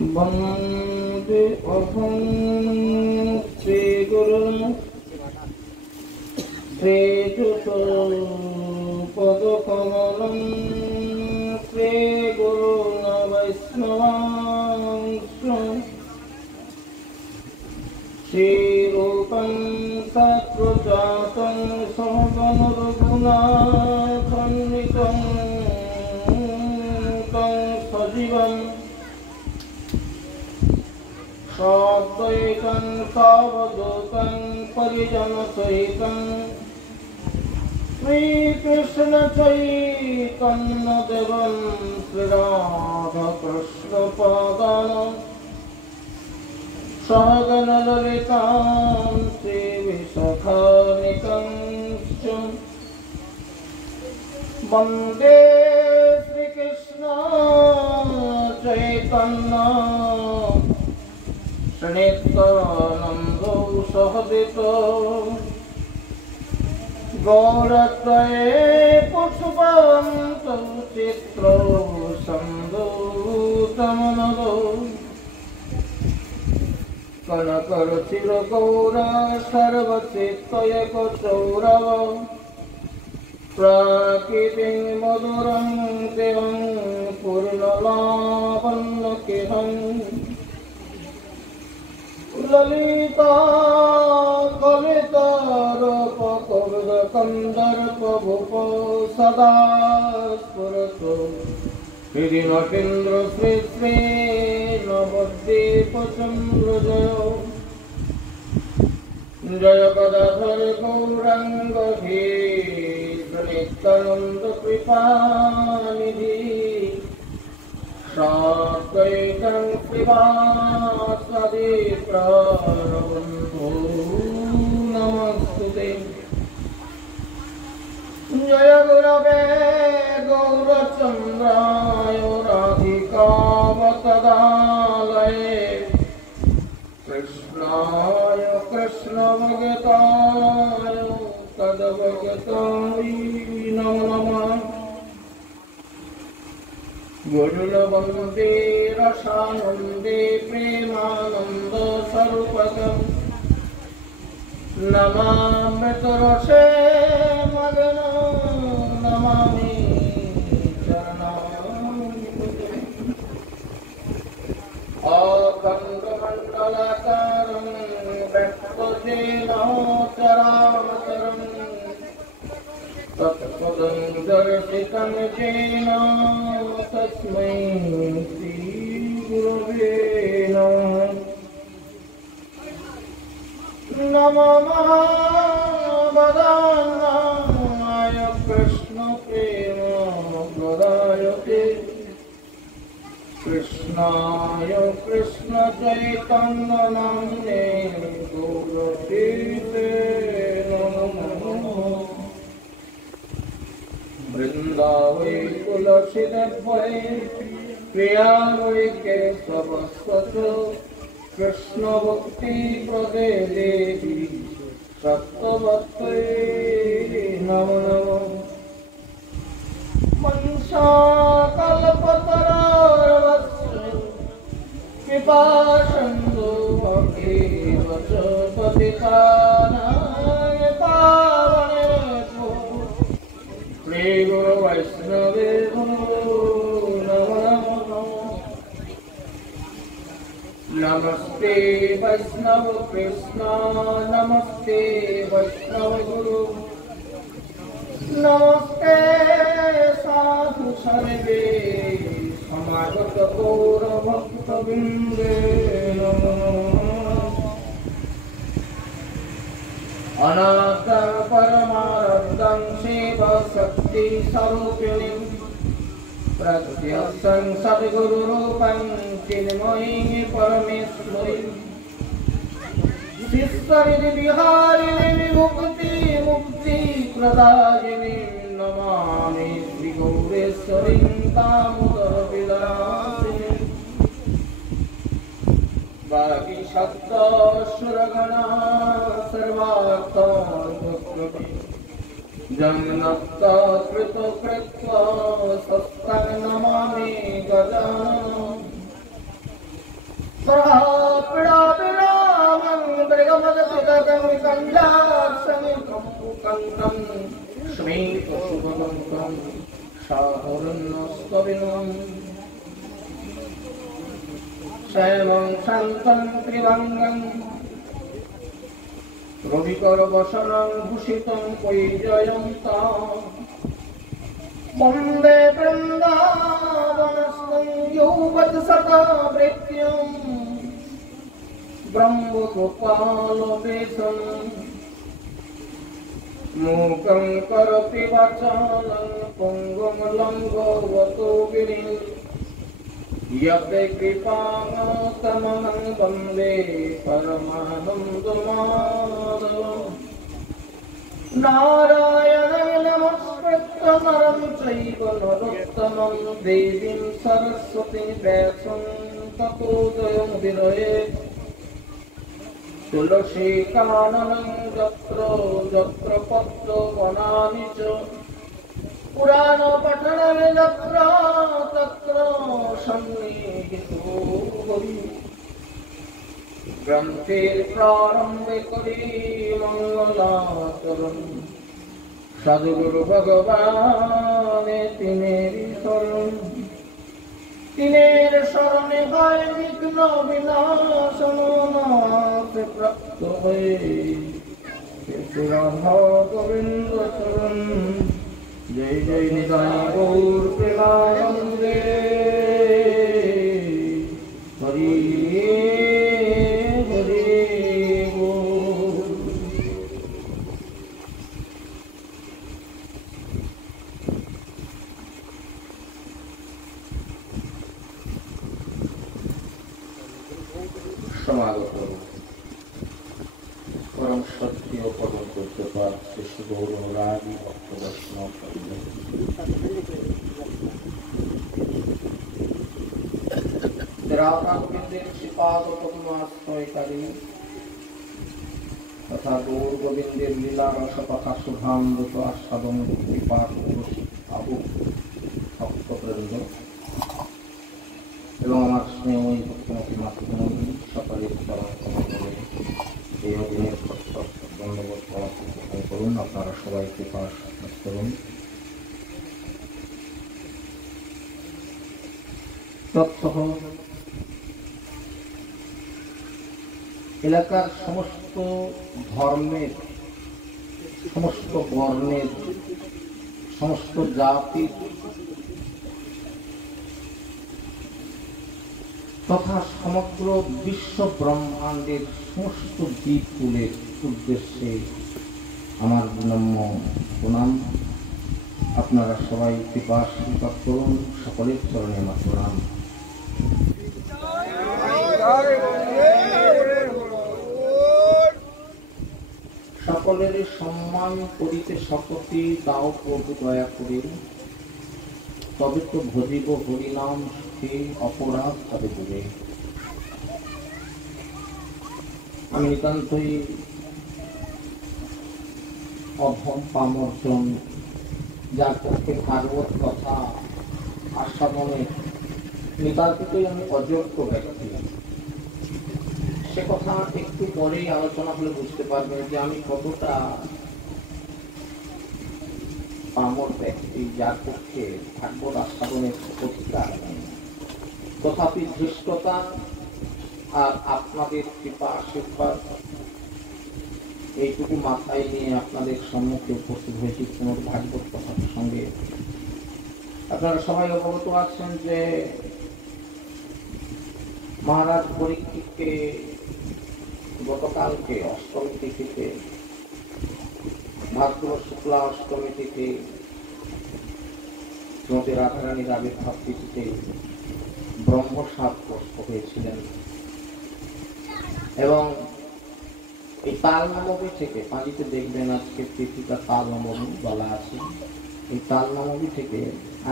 वन्दे अहं श्रीगुरुं श्रीयुतपदकमलं श्रीगुरुन् वैष्णवांश्च श्रीरूपं सद्गुरुजातं सहगणरघुनाथान्वितं तं सजीवम् साद्वैतं सावधूतं परिजनसहितं श्रीकृष्णचैतन्यदेवं श्रीराधाकृष्णपादान् सहगणललितां श्रीविशाखान्वितांश्च वन्दे श्रीकृष्ण चैतन्य नित्यानन्दो सहदितो गौरत्वये पुष्पवन्तो चित्रो सन्दूतमनदो कनकरुचिरगौर सर्वचित्तयकचौरव प्राकृतिं मधुरं देवं पूर्णलावण्यकिरम् ललिता कलिता रूप कन्दर्प भूप सदा स्फुरतु हृदि नटेन्द्र श्री श्री नवद्वीप चन्द्र जय गदाधर गौरांग नित्यानंद कृपानिधि साद्वैतं श्रीवासदि प्रबन्धो नमस्तुते जय गुरवे गौरचन्द्राय राधिकावतदालये कृष्णाय कृष्णभगताय तद्भगताय नमो नमः गुरुर्वन्दे रसानन्दे प्रेमानन्द स्वरूपकम् नमामृतरसे मग्नो नमामि चरणाम्बुजे अखण्डमण्डलाकारं व्यक्तजेन चराचरम् तत्पदं दर्शितं येन तस्मै श्रीगुरवे नमः नमो महावदान्नाय कृष्णप्रेमप्रदायते कृष्णाय कृष्णचैतन्यनाम्ने गौरतीर्थे नमः वृंदावै तुलसीदेवै प्रिया वै केशवस्वच कृष्ण भक्ति प्रदे देवी सत्ववत्ते नमो नमो मनसा कल्पतरुर्वश्य कृपा सिन्धु भक्तिव च पतितानां पावनेषु श्री गुरु वैष्णवेभ्यो नमो नमः नमस्ते वैष्णव कृष्ण नमस्ते वैष्णव गुरु नमस्ते साधु सर्वे समागत गौर भक्तवृन्दे नमो अनाथं परमानन्दं शिवशक्ति स्वरूपिणीं प्रत्यक्षं सद्गुरुरूपं चिन्मयीं परमेश्वरीं शिष्यहृदि विहारिणीं विमुक्ति मुक्तिप्रदायिनीं नमामि श्रीगौरेश्वरीं दामोदरविलासिनीं वागीशब्दसुरगणा सर्वार्थार्थप्रदे जन्नत्ता कृतकृत्वा सत्तं नमामि गजाननं কান্তং স্মেত শুভদন্তং সাহরণ্যস্তবিনং শ্যামং শান্তং ত্রিভঙ্গং রবিকর বসনং ভূষিতং পৈজয়ন্তং বন্দে বৃন্দাবনস্থং যৌবৎ সদা বৃত্যং ব্রহ্মগোপালবেশং मूकं करोति वाचालं पुंगुं लंघयतो गिरिं यते कृपातमहं वन्दे परमानन्दमाधवं नारायणं नमस्कृत्य नरं चैव नरोत्तमं देवीं सरस्वतीं व्यासं ततो जयमुदीरयेत् तुलसी काननं यत्र यत्र पद्मवनानि च पुराण पठनं यत्र तत्र सन्निहितो हरि ग्रन्थेर प्रारम्भे करि मङ्गलाचरणं सद्गुरु भगवाने तिनेरि शरणं तिनेर शरणे হয় বিঘ্ন বিনাশন নাথ প্রাপ্ত হয়ে রাধা গোবিন্দ চরণ জয় জয় নিতাই গৌর প্রেমানন্দে হরি হরি समागत परम सत्य परम पूज्यपाद श्री गौररागी भक्त वैष्णव तथा गौर गोविंदेर लीला रस कथा शुभामृत आस्वादन कृपा भक्तवृंद এবং আমার স্নেহময়ী ভক্তিমতী মাতৃভূমি সকলের চরণ কমলে এই অধীনের ধন্যবাদ গ্রহণ করুন। আপনারা সবাই কৃপা করুন। তৎসহ এলাকার সমস্ত ধর্মের, সমস্ত বর্ণের, সমস্ত জাতির তথা সমগ্র বিশ্ব ব্রহ্মাণ্ডের সমস্ত জীবকুলের উদ্দেশ্যে আমার বিনম্র প্রণাম। আপনারা সবাই কৃপা স্বীকার করুন। সকলের চরণে আমার প্রণাম। সকলের সম্মান করিতে শপথি দাও প্রভু দয়া করে, তবে তো ভজিব হরিনাম সুখে অপরাধ তবে দূরে। আমি নিতান্তই অধম পামর্জন, যার পক্ষে ভাগবত কথা আস্বাদনে নিতান্তই আমি অযোগ্য ব্যক্তি। সে কথা একটু পরেই আলোচনা হলে বুঝতে পারবেন যে আমি কতটা পামর ব্যক্তি, যার পক্ষে ভাগবত আস্বাদনের অধিকার নেই। তথাপি ধৃষ্টতা আর আপনাদের কৃপা আশীর্বাদ এইটুকু মাথায় নিয়ে আপনাদের সম্মুখে উপস্থিত হয়েছি পুনর্ভাগবত কথার সঙ্গে। আপনারা সবাই অবগত আছেন যে মহারাজ পরীক্ষিতকে গতকালকে অষ্টমী তিথিতে, ভাদ্র শুক্লা অষ্টমী তিথি শ্রীমতী রাধারানীর আবির্ভাব তিথিতে ব্রহ্মসাপ গ্রস্ত হয়েছিলেন এবং এই তাল নবমী থেকে, পাঁজিতে দেখবেন আজকে তিথিটা তাল নবমী বলা আছে, এই তাল নবমী থেকে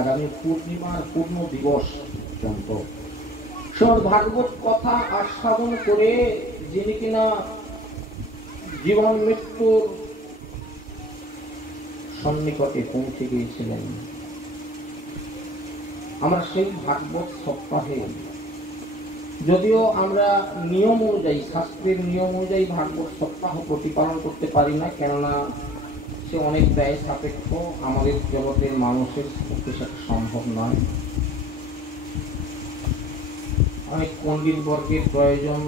আগামী পূর্ণিমার পূর্ণ দিবস পর্যন্ত শ্রীমদ্ ভাগবত কথা আস্বাদন করে যিনি কিনা জীবন মৃত্যুর সন্নিকটে পৌঁছে গিয়েছিলেন, আমরা সেই ভাগবত সপ্তাহে, যদিও আমরা নিয়ম অনুযায়ী, শাস্ত্রের নিয়ম অনুযায়ী ভাগবত সপ্তাহ প্রতিপালন করতে পারি না, কেননা সে অনেক ব্যয় সাপেক্ষ, আমাদের জগতের মানুষের পক্ষে সেটা সম্ভব নয়। অনেক পণ্ডিত বর্গের প্রয়োজন।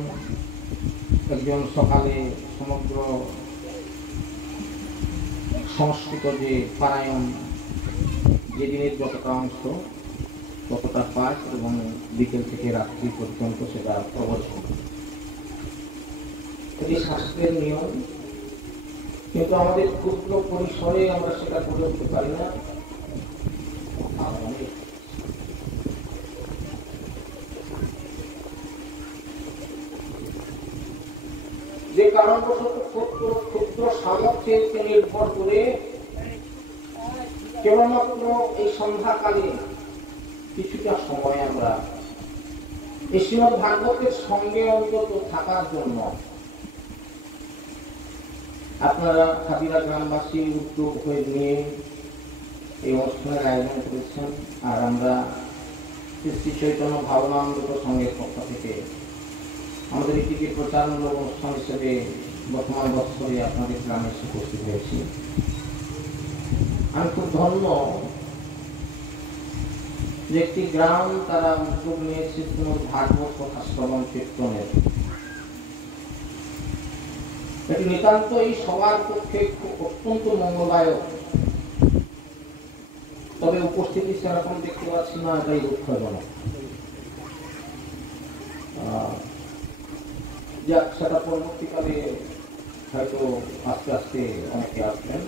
একজন সকালে সমগ্র সংস্কৃত যে পারায়ণ, যেদিনের যতটা অংশ ততটা পাঠ এবং বিকেল থেকে রাত্রি পর্যন্ত সেটা প্রবচন, এটি শাস্ত্রের নিয়ম। কিন্তু আমাদের ক্ষুদ্র পরিসরে আমরা সেটা করে উঠতে পারি না। যে কারণবশত ক্ষুদ্র ক্ষুদ্র সামর্থ্যের নির্ভর করে কেবলমাত্র এই সন্ধ্যাকালে কিছুটা সময় আমরা এই শ্রীমদ্ ভাগবতের সঙ্গে অন্তত থাকার জন্য আপনারা খাদিরা গ্রামবাসী উদ্যোগ হয়ে নিয়ে এই অনুষ্ঠানের আয়োজন করেছেন। আর আমরা শ্রী চৈতন্য ভাবনামৃত সংঘের পক্ষ থেকে আমাদের এটিকে প্রচারমূলক অনুষ্ঠান হিসেবে বর্তমান বৎসরে আপনাদের গ্রামে এসে উপস্থিত হয়েছি। আমি খুব ধন্য যে একটি গ্রাম তারা উদ্যোগ নিয়েছে শ্রীমদ্ ভাগবত কথা শ্রবণ কীর্তনের। এটি নিতান্ত এই সবার পক্ষে অত্যন্ত মঙ্গলদায়ক। তবে উপস্থিতি সেরকম দেখতে পাচ্ছি না, এটাই দুঃখজনক। যাক, সেটা পরবর্তীকালে হয়তো আস্তে আস্তে অনেকে আসবেন।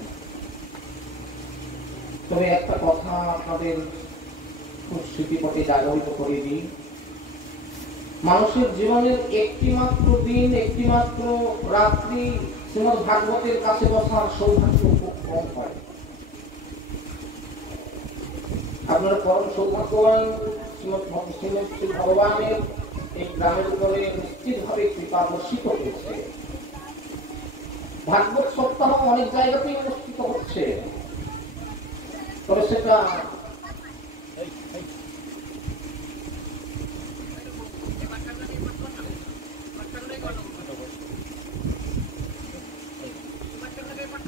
তবে একটা কথা আপনাদের খুব স্মৃতিপটে জাগরিত করে দিই। মানুষের জীবনের একটি মাত্র দিন, একটি মাত্র রাত্রি শ্রীমদ্ ভাগবতের কাছে বসার সৌভাগ্য খুব কম হয়। আপনারা পরম সৌভাগ্যবান। শ্রী ভগবানের এই গ্রামের উপরে নিশ্চিতভাবে কৃপা বর্ষিত হয়েছে। ভাগবত সপ্তাহ অনেক জায়গাতেই অনুষ্ঠিত হচ্ছে, তবে সেটা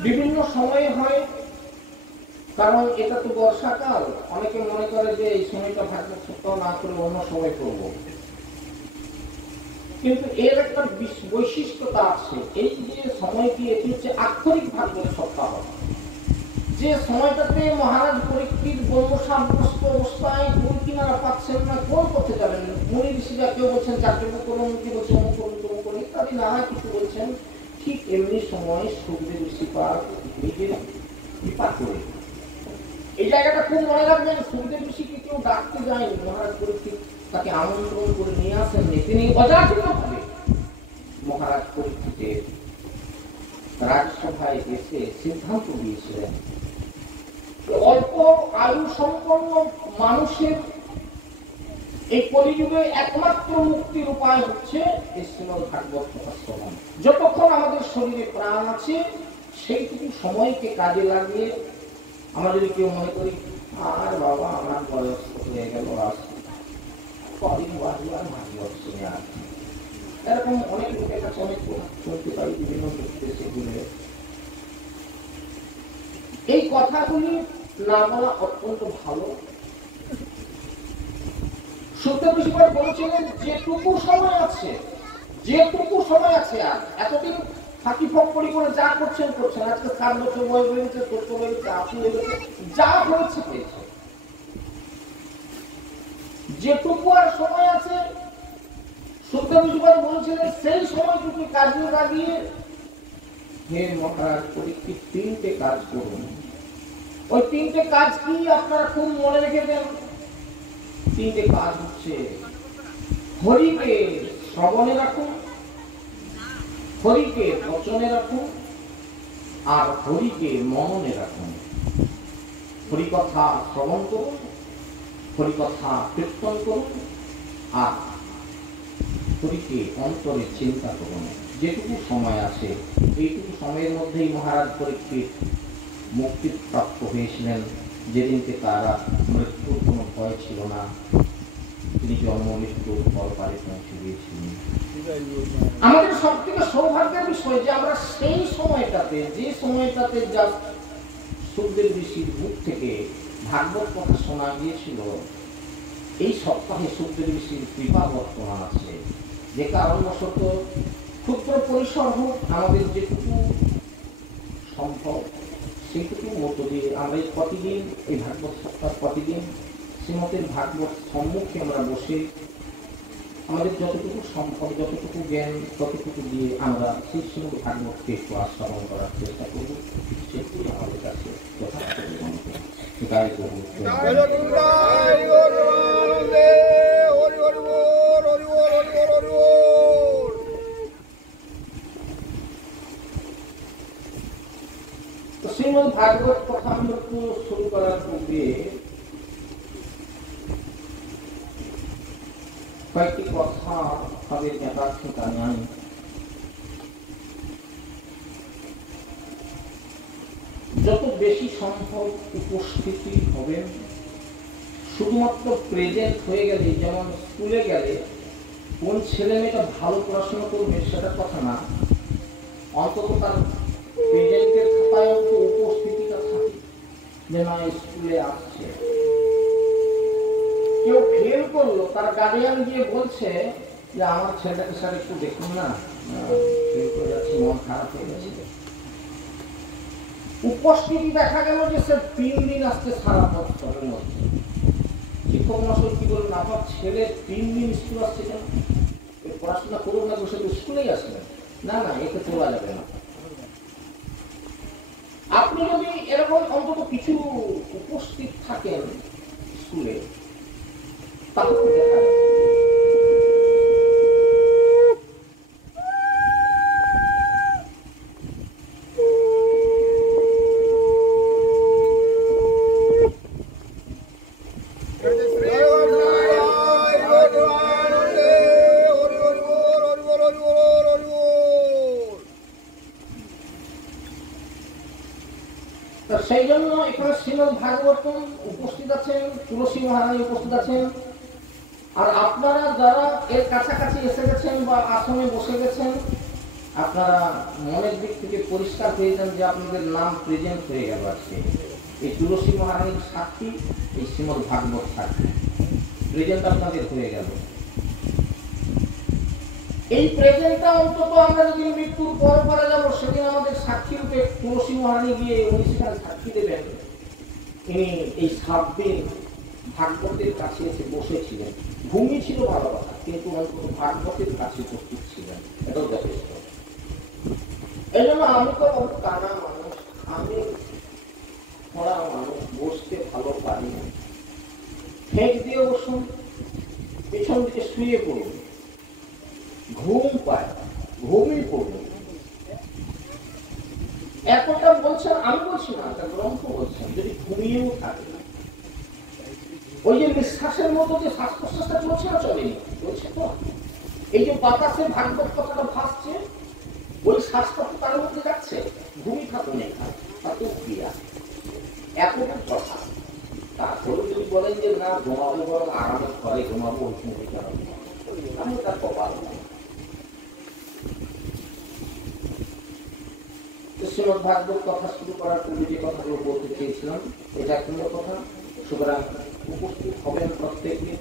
বিভিন্ন সময়ে হয়। কারণ এটা তো বর্ষাকাল, অনেকে মনে করে যে এই সময়টা ভাগবত সপ্তাহ না করে অন্য সময় করব। কিন্তু এর একটা বৈশিষ্ট্যতা আছে। এই যে সময়টি, এটি হচ্ছে আক্ষরিক ভাগবত সপ্তাহ। যে সময়টাতে মহারাজ পরীক্ষিত ব্রহ্মসাব্যস্ত অবস্থায় কোন কিনারা পাচ্ছেন না, কোন পথে যাবেন, মুনি ঋষিরা কেউ বলছেন চাকরি করুন, কেউ বলছেন অমুক করুন তমুক করুন ইত্যাদি নানা কিছু বলছেন। ঠিক এমনি সময় সুখদেব ঋষিপাদ নিজের কৃপা করে, এই জায়গাটা খুব মনে রাখবেন, সুখদেব ঋষিকে কেউ ডাকতে যায়নি, মহারাজ পরীক্ষিত তাকে আমন্ত্রণ করে নিয়ে আসেননি। তিনি অযাচিতভাবে মহারাজ পরীক্ষিতের রাজসভায় এসে সিদ্ধান্ত দিয়েছিলেন অল্প আয়ু সম্পন্ন মানুষের এই কলিযুগে একমাত্র মুক্তির উপায় হচ্ছে এই শ্রীমদ্ ভাগবত কথা শ্রবণ। যতক্ষণ আমাদের শরীরে প্রাণ আছে সেইটুকু সময়কে কাজে লাগিয়ে আমরা যদি কেউ মনে করি আর বাবা আমার বয়স হয়ে গেল, কদিন বাজে আর ভাগবত শুনে আসছে, এরকম অনেক লোকের কাছে অনেক শুনতে পাই বিভিন্ন দেশে ঘুরে। এই কথাগুলি না বলা অত্যন্ত ভালো। সুখদেব ঋষিপাদ বলেছিলেন যেটুকু সময় আছে, যেটুকু সময় আছে, আর এতদিন ফাঁকি ফক্করি করে যা করছেন করছেন, আজকে 7 বছর বয়স হয়েছে, 14 হয়েছে, 80 হয়েছে, যা হয়েছে পেয়েছে, যেটুকু আর সময় আছে সুখদেব ঋষিপাদ বলেছিলেন সেই সময়টুকু কাজে লাগিয়ে হে মহারাজ পরীক্ষিত 3টে কাজ করুন। ওই 3টে কাজ কি আপনারা খুব মনে রেখে দেন। 3টে কাজ হচ্ছে হরিকে শ্রবণে রাখুন, হরিকে বচনে রাখুন, আর হরিকে মননে রাখুন। হরিকথা শ্রবণ করুন, হরিকথা কীর্তন করুন, আর হরিকে অন্তরে চিন্তা করুন। যেটুকু সময় আছে এইটুকু সময়ের মধ্যেই মহারাজ পরীক্ষিত মুক্তি প্রাপ্ত হয়েছিলেন, যেদিনকে তারা মৃত্যুর কোনো ভয় ছিল না, তিনি জন্ম মৃত্যুর পরপারে পৌঁছে গিয়েছিলেন। আমাদের সব থেকে সৌভাগ্যের বিষয় যে আমরা সেই সময়টাতে, যে সময়টাতে সুখদেব ঋষির মুখ থেকে ভাগবত কথা শোনা গিয়েছিল, এই সপ্তাহে সুখদেব ঋষির কৃপা বর্তমান আছে, যে কারণবশত ক্ষুদ্র পরিসর হোক আমাদের যেটুকু সম্ভব সেইটুকুর মধ্য দিয়ে আমরা প্রতিদিন এই ভাগবত সপ্তাহ প্রতিদিন শ্রীমতের ভাগবত সম্মুখে আমরা বসে আমাদের যতটুকু সম্ভব যতটুকু জ্ঞান ততটুকু দিয়ে আমরা সেই শ্রীমদ ভাগবতকে একটু আস্বাদন করার চেষ্টা করব। সেগুলি আমাদের কাছে শ্রীমদ ভাগবত কথা আমরা একটু শুরু করার পূর্বে কয়েকটি কথা তাদের ব্যাপারকে জানাই। যত বেশি সম্ভব উপস্থিতি হবেন, শুধুমাত্র প্রেজেন্ট হয়ে গেলে, যেমন স্কুলে গেলে কোন ছেলে মেয়েটা ভালো পড়াশোনা করবে সেটা কথা না, অন্তত তার প্রেজেন্টের খাতায় অন্তত উপস্থিতিটা থাকে যে না স্কুলে আসছে। কেউ ফেল করলো, তার গার্ডিয়ান গিয়ে বলছে যে আমার ছেলেটাকে স্যার একটু দেখুন না, ফেল করে যাচ্ছে, মন খারাপ হয়ে গেছে। উপস্থিতি দেখা গেল যে স্যার 3 দিন আসছে সারা বছরের মধ্যে। শিক্ষক মশাই কি বললেন, আপনার ছেলে 3 দিন স্কুল আসছে কেন? পড়াশোনা করুন না, বসে স্কুলেই আসলেন। না না, এতে তোলা যাবে না। আপনি যদি এরকম অন্তত কিছু উপস্থিত থাকেন স্কুলে, তাহলে দেখা যাবে। সেই জন্য এখানে শ্রীমদ ভাগবত উপস্থিত আছেন, তুলসী মহারানী উপস্থিত আছেন। আর আপনারা যারা এর কাছাকাছি এসে গেছেন বা আসনে বসে গেছেন, আপনারা মনের দিক থেকে পরিষ্কার হয়ে যান যে আপনাদের নাম প্রেজেন্ট হয়ে গেল আজকে। এই তুলসী মহারানীর সাক্ষী, এই শ্রীমদ ভাগবত সাক্ষী, প্রেজেন্ট আপনাদের হয়ে গেল। এই প্রেজেন্টটা অন্তত আমরা যদি মৃত্যুর পর পরে যাবো, সেদিন আমাদের সাক্ষী রূপে তুলসী মহারানী গিয়ে উনি সেখানে সাক্ষী দেবেন ইনি এই 7 দিন ভাগবতের কাছে এসে বসেছিলেন। ভূমি ছিল ভালো কথা, কিন্তু অন্তত ভাগবতের কাছে উপস্থিত ছিলেন, এটাও যথেষ্ট। এই জন্য আমি তো কানা মানুষ, আমি পড়া মানুষ, বসতে ভালো পারি না। ঠেক দিয়ে বসুন, পেছন দিকে শুয়ে পড়ুন, ঘুম পায়, ঘুমিয়ে পড়ুন। এতটা বলছেন, আমি বলছি না, একটা গ্রন্থ বলছেন, যদি ঘুমিয়েও থাকে, ওই যে নিঃশ্বাসের মতো যে শ্বাস প্রশ্বাসটা চলছে না, চলেনি, চলছে তো। এই যে বাতাসে ভাগবত কথাটা ভাসছে, ওই শ্বাসটা তো তার মধ্যে যাচ্ছে, ঘুমিয়ে থাকুন এখানে, তাতেও ক্রিয়া। এতটা কথা। তারপরে যদি বলেন যে না ঘুমাবো, বরং আরামের ঘরে ঘুমাবো, ওই সময় আমি তার কপাল না। শ্রীমদ ভাগবত কথা শুরু করার পূর্বে যে কথাগুলো বলতে চেয়েছিলাম, এটা এক নম্বর কথা। সুতরাং উপস্থিত হবেন প্রত্যেকে।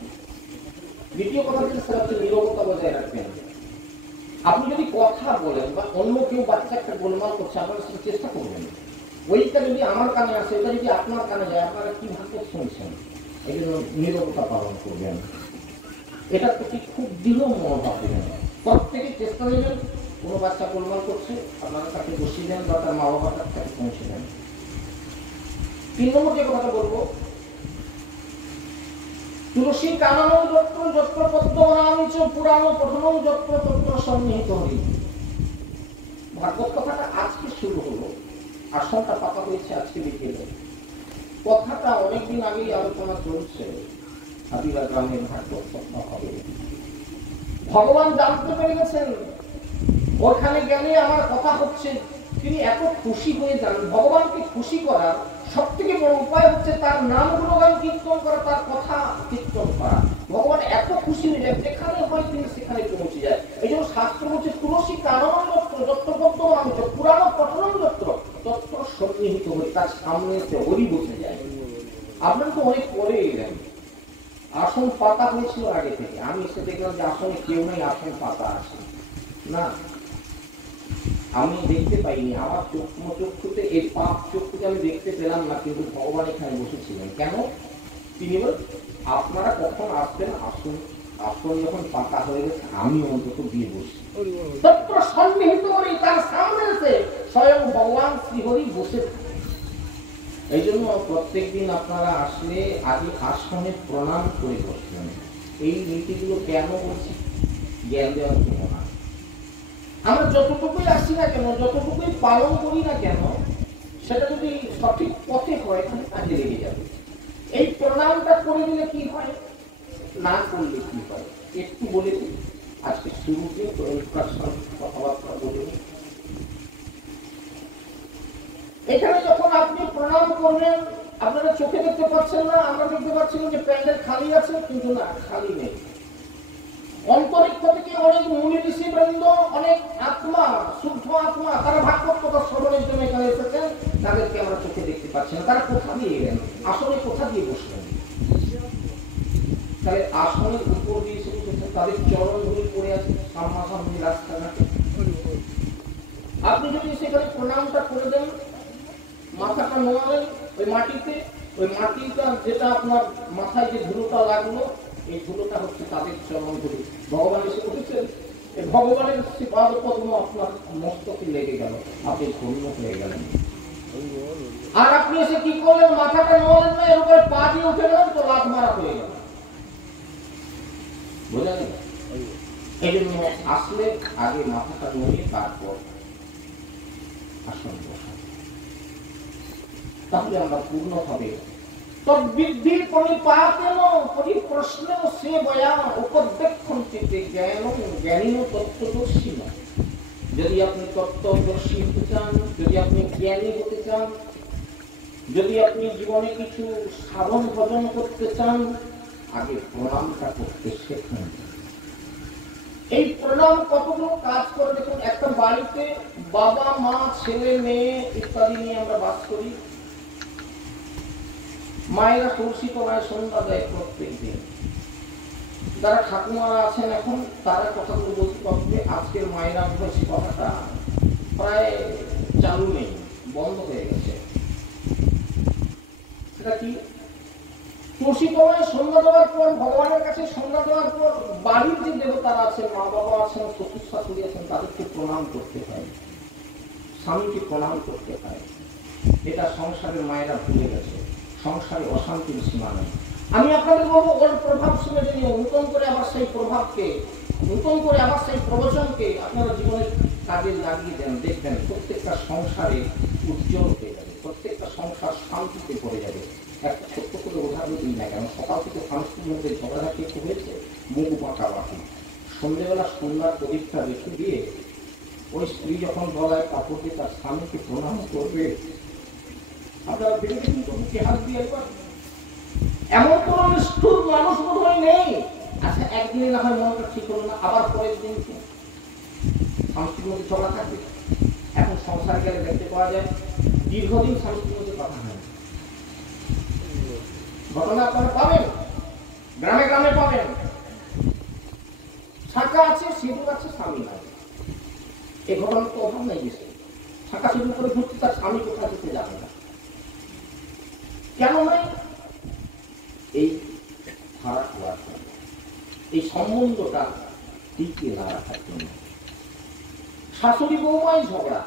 দ্বিতীয় কথা হচ্ছে স্যার, আপনি নীরবতা বজায় রাখবেন। আপনি যদি কথা বলেন বা অন্য কেউ বাচ্চা একটা গোলমাল করছে, আপনারা সেটা চেষ্টা করবেন। ওইটা যদি আমার কানে আসে, ওটা যদি আপনার কানে যায়, আপনারা কি ভাগবত শুনছেন, এই জন্য নীরবতা পালন করবেন। এটার প্রতি খুব দৃঢ় মনোভাব দেবেন। প্রত্যেকে চেষ্টা নেবেন, কোনো বাচ্চা গোলমাল করছে, আপনারা তাকে বসিয়ে দেন বা তার মা বাবার কাছে তাকে পৌঁছে দেন। 3 নম্বর যে কথাটা বলবো, তুলসী কানন যত্র যত্র পদ্মনামি চ পুরাণ পঠনম যত্র তত্র সন্নিহিত হরি। ভাগবত কথাটা আজকে শুরু হলো, আসনটা পাতা হয়েছে আজকে বিকেলে। কথাটা অনেকদিন আগেই আলোচনা চলছে, হাবিবা গ্রামের ভাগবত কথা হবে। ভগবান জানতে পেরে গেছেন, ওখানে গেলে আমার কথা হচ্ছে, তিনি এত খুশি হয়ে যান। ভগবানকে খুশি করার সব থেকে বড় উপায় হচ্ছে তার নাম গুণগান কীর্তন করা, তার কথা কীর্তন করা। ভগবান এত খুশি হয়ে যায়, যেখানে হয় তিনি সেখানে পৌঁছে যায়। এই জন্য শাস্ত্র বলছে তুলসী কানন যত্র যত্র পদ্মনামি চ পুরাণ পঠনম যত্র তত্র সন্নিহিত হরি। তার সামনে এসে ওরই বসে যায়। আপনারা তো অনেক পরে এলেন, আসন পাতা হয়েছিল আগে থেকে, আমি এসে দেখলাম যে আসনে কেউ নেই, আসন পাতা আছে না, আমি দেখতে পাইনি। আমার চক্ষুতে এই পাপ চক্ষুতে আমি দেখতে পেলাম না, কিন্তু ভগবান এখানে বসেছিলেন। কেন? তিনি বলেন আপনারা কখন আসবেন আসুন, আসন যখন পাতা হয়ে গেছে আমি অন্তত দিয়ে বসি। তত্র সন্নিহিত করে তার সামনে এসে স্বয়ং ভগবান শ্রীহরি বসে থাকে। এই জন্য প্রত্যেকদিন আপনারা আসলে আগে আসনে প্রণাম করে বসবেন। এই নীতিগুলো কেন বলছি? জ্ঞান দেওয়ার জন্য না। আমরা যতটুকুই আসি না কেন, যতটুকুই পালন করি না কেন, সেটা যদি সঠিক পথে হয় তাহলে কাজে লেগে যাবে। এই প্রণামটা করে দিলে কি হয়, না করলে কি হয় একটু বলে দিই। আজকে শুরুতে কথাবার্তা বলে, এখানে যখন আপনি প্রণাম করবেন, আপনারা চোখে দেখতে পাচ্ছেন না, আমরা দেখতে পাচ্ছি যে প্যান্ডেল খালি আছে, কিন্তু না, খালি নেই। অন্তরিক্ষ থেকে অনেক মুনি ঋষি বৃন্দ, অনেক আত্মা, শুদ্ধ আত্মা, তারা ভাগবত কথা শ্রবণের জন্য এখানে এসেছেন। তাদেরকে আমরা চোখে দেখতে পাচ্ছি না। তারা কোথা দিয়ে এলেন, আসলে কোথা দিয়ে বসলেন? তাহলে আসনের উপর দিয়ে এসে বসেছেন, তাদের চরণ ধরে পড়ে আছে সামনাসামনি রাস্তাঘাটে। আপনি যদি সেখানে প্রণামটা করে দেন, মাথাটা নোয়ালেন ওই মাটিতে, ওই মাটিটা যেটা আপনার মাথায় যে ধুলোটা লাগলো, এই ধুলোটা হচ্ছে তাদের চরণ ধুলো। ভগবান এসে উঠেছেন, এই ভগবানের পাদ পদ্ম আপনার মস্তকে লেগে গেল, আপনি ধন্য হয়ে গেলেন। আর আপনি এসে কি করলেন, মাথাটা নোয়ালেন না, এর উপরে পা দিয়ে উঠে গেলেন, তো লাত মারা হয়ে গেল। বোঝা গেল? এই জন্য আসলে আগে মাথাটা নোয়ে তারপর আসন বসা, তাহলে আমরা পূর্ণ হবে। তদ্বিদ্ধির পরিপাতেন পরিপ্রশ্নেন সেবয়া উপদেক্ষন্তিতে জ্ঞানং জ্ঞানীন তত্ত্বদর্শিন। যদি আপনি তত্ত্বদর্শী হতে চান, যদি আপনি জ্ঞানী হতে চান, যদি আপনি জীবনে কিছু সাধন ভজন করতে চান, আগে প্রণামটা করতে শেখেন। এই প্রণাম কতগুলো কাজ করে দেখুন। একটা বাড়িতে বাবা মা ছেলে মেয়ে ইত্যাদি নিয়ে আমরা বাস করি। মায়েরা তুলসী তলায় সন্ধ্যা দেয় প্রত্যেক দিন। যারা ঠাকুমারা আছেন এখন, তারা কথাগুলো বলতে পারবে। আজকের মায়েরা তুলসী কথাটা প্রায় চালু নেই, বন্ধ হয়ে গেছে। সেটা কি? তুলসী তলায় সন্ধ্যা দেওয়ার পর, ভগবানের কাছে সন্ধ্যা দেওয়ার পর, বাড়ির যে দেবতারা আছেন, মা বাবা আছেন, শ্বশুর শাশুড়ি আছেন, তাদেরকে প্রণাম করতে হয়, স্বামীকে প্রণাম করতে হয়। এটা সংসারের মায়েরা ভুলে গেছে। সংসারে অশান্তির সীমা নেই। আমি আপনাদের বলবো, ওর প্রভাব শুনে যদি নূতন করে আবার সেই প্রভাবকে, নূতন করে আবার সেই প্রবচনকে আপনারা জীবনের কাজে লাগিয়ে দেন, দেখবেন প্রত্যেকটা সংসারে উজ্জ্বল হয়ে যাবে, প্রত্যেকটা সংসার শান্তিতে পড়ে যাবে। একটা ছোট্ট করে উদাহরণ দিই না কেন, সকাল থেকে স্বামীর মধ্যে ঝগড়াঝাটি একটু হয়েছে, মুখ পাকাপাকি, সন্ধ্যেবেলা সন্ধ্যার প্রদীপটা রেখে দিয়ে ওই স্ত্রী যখন গলায় কাপড় দিয়ে তার স্বামীকে প্রণাম করবে, আপনারা ভেবে দেখুন তো, মুখে হাত দিয়ে একবার। এমন কোন নিষ্ঠুর মানুষ বোধহয় নেই। আচ্ছা, একদিনে না হয় মনটা ঠিক হলো না, আবার পরের দিন স্বামীর মধ্যে ঝগড়া থাকবে। এখন সংসার গেলে দেখতে পাওয়া যায় দীর্ঘদিন স্বামীর মধ্যে কথা হয়। ঘটনা আপনারা পাবেন, গ্রামে গ্রামে পাবেন। শাখা আছে, সিঁদুর আছে, স্বামী নাই। এই ঘটনার তো অভাব নাই দেশে। শাখা সিঁদুর করে ঘুরছে, তার স্বামী কোথায় যেতে যাবে না। কেন নয়? এই ফারাক হওয়ার জন্য, এই সম্বন্ধটা টিকিয়ে না রাখার জন্য। শাশুড়ি বৌমাই ঝগড়া,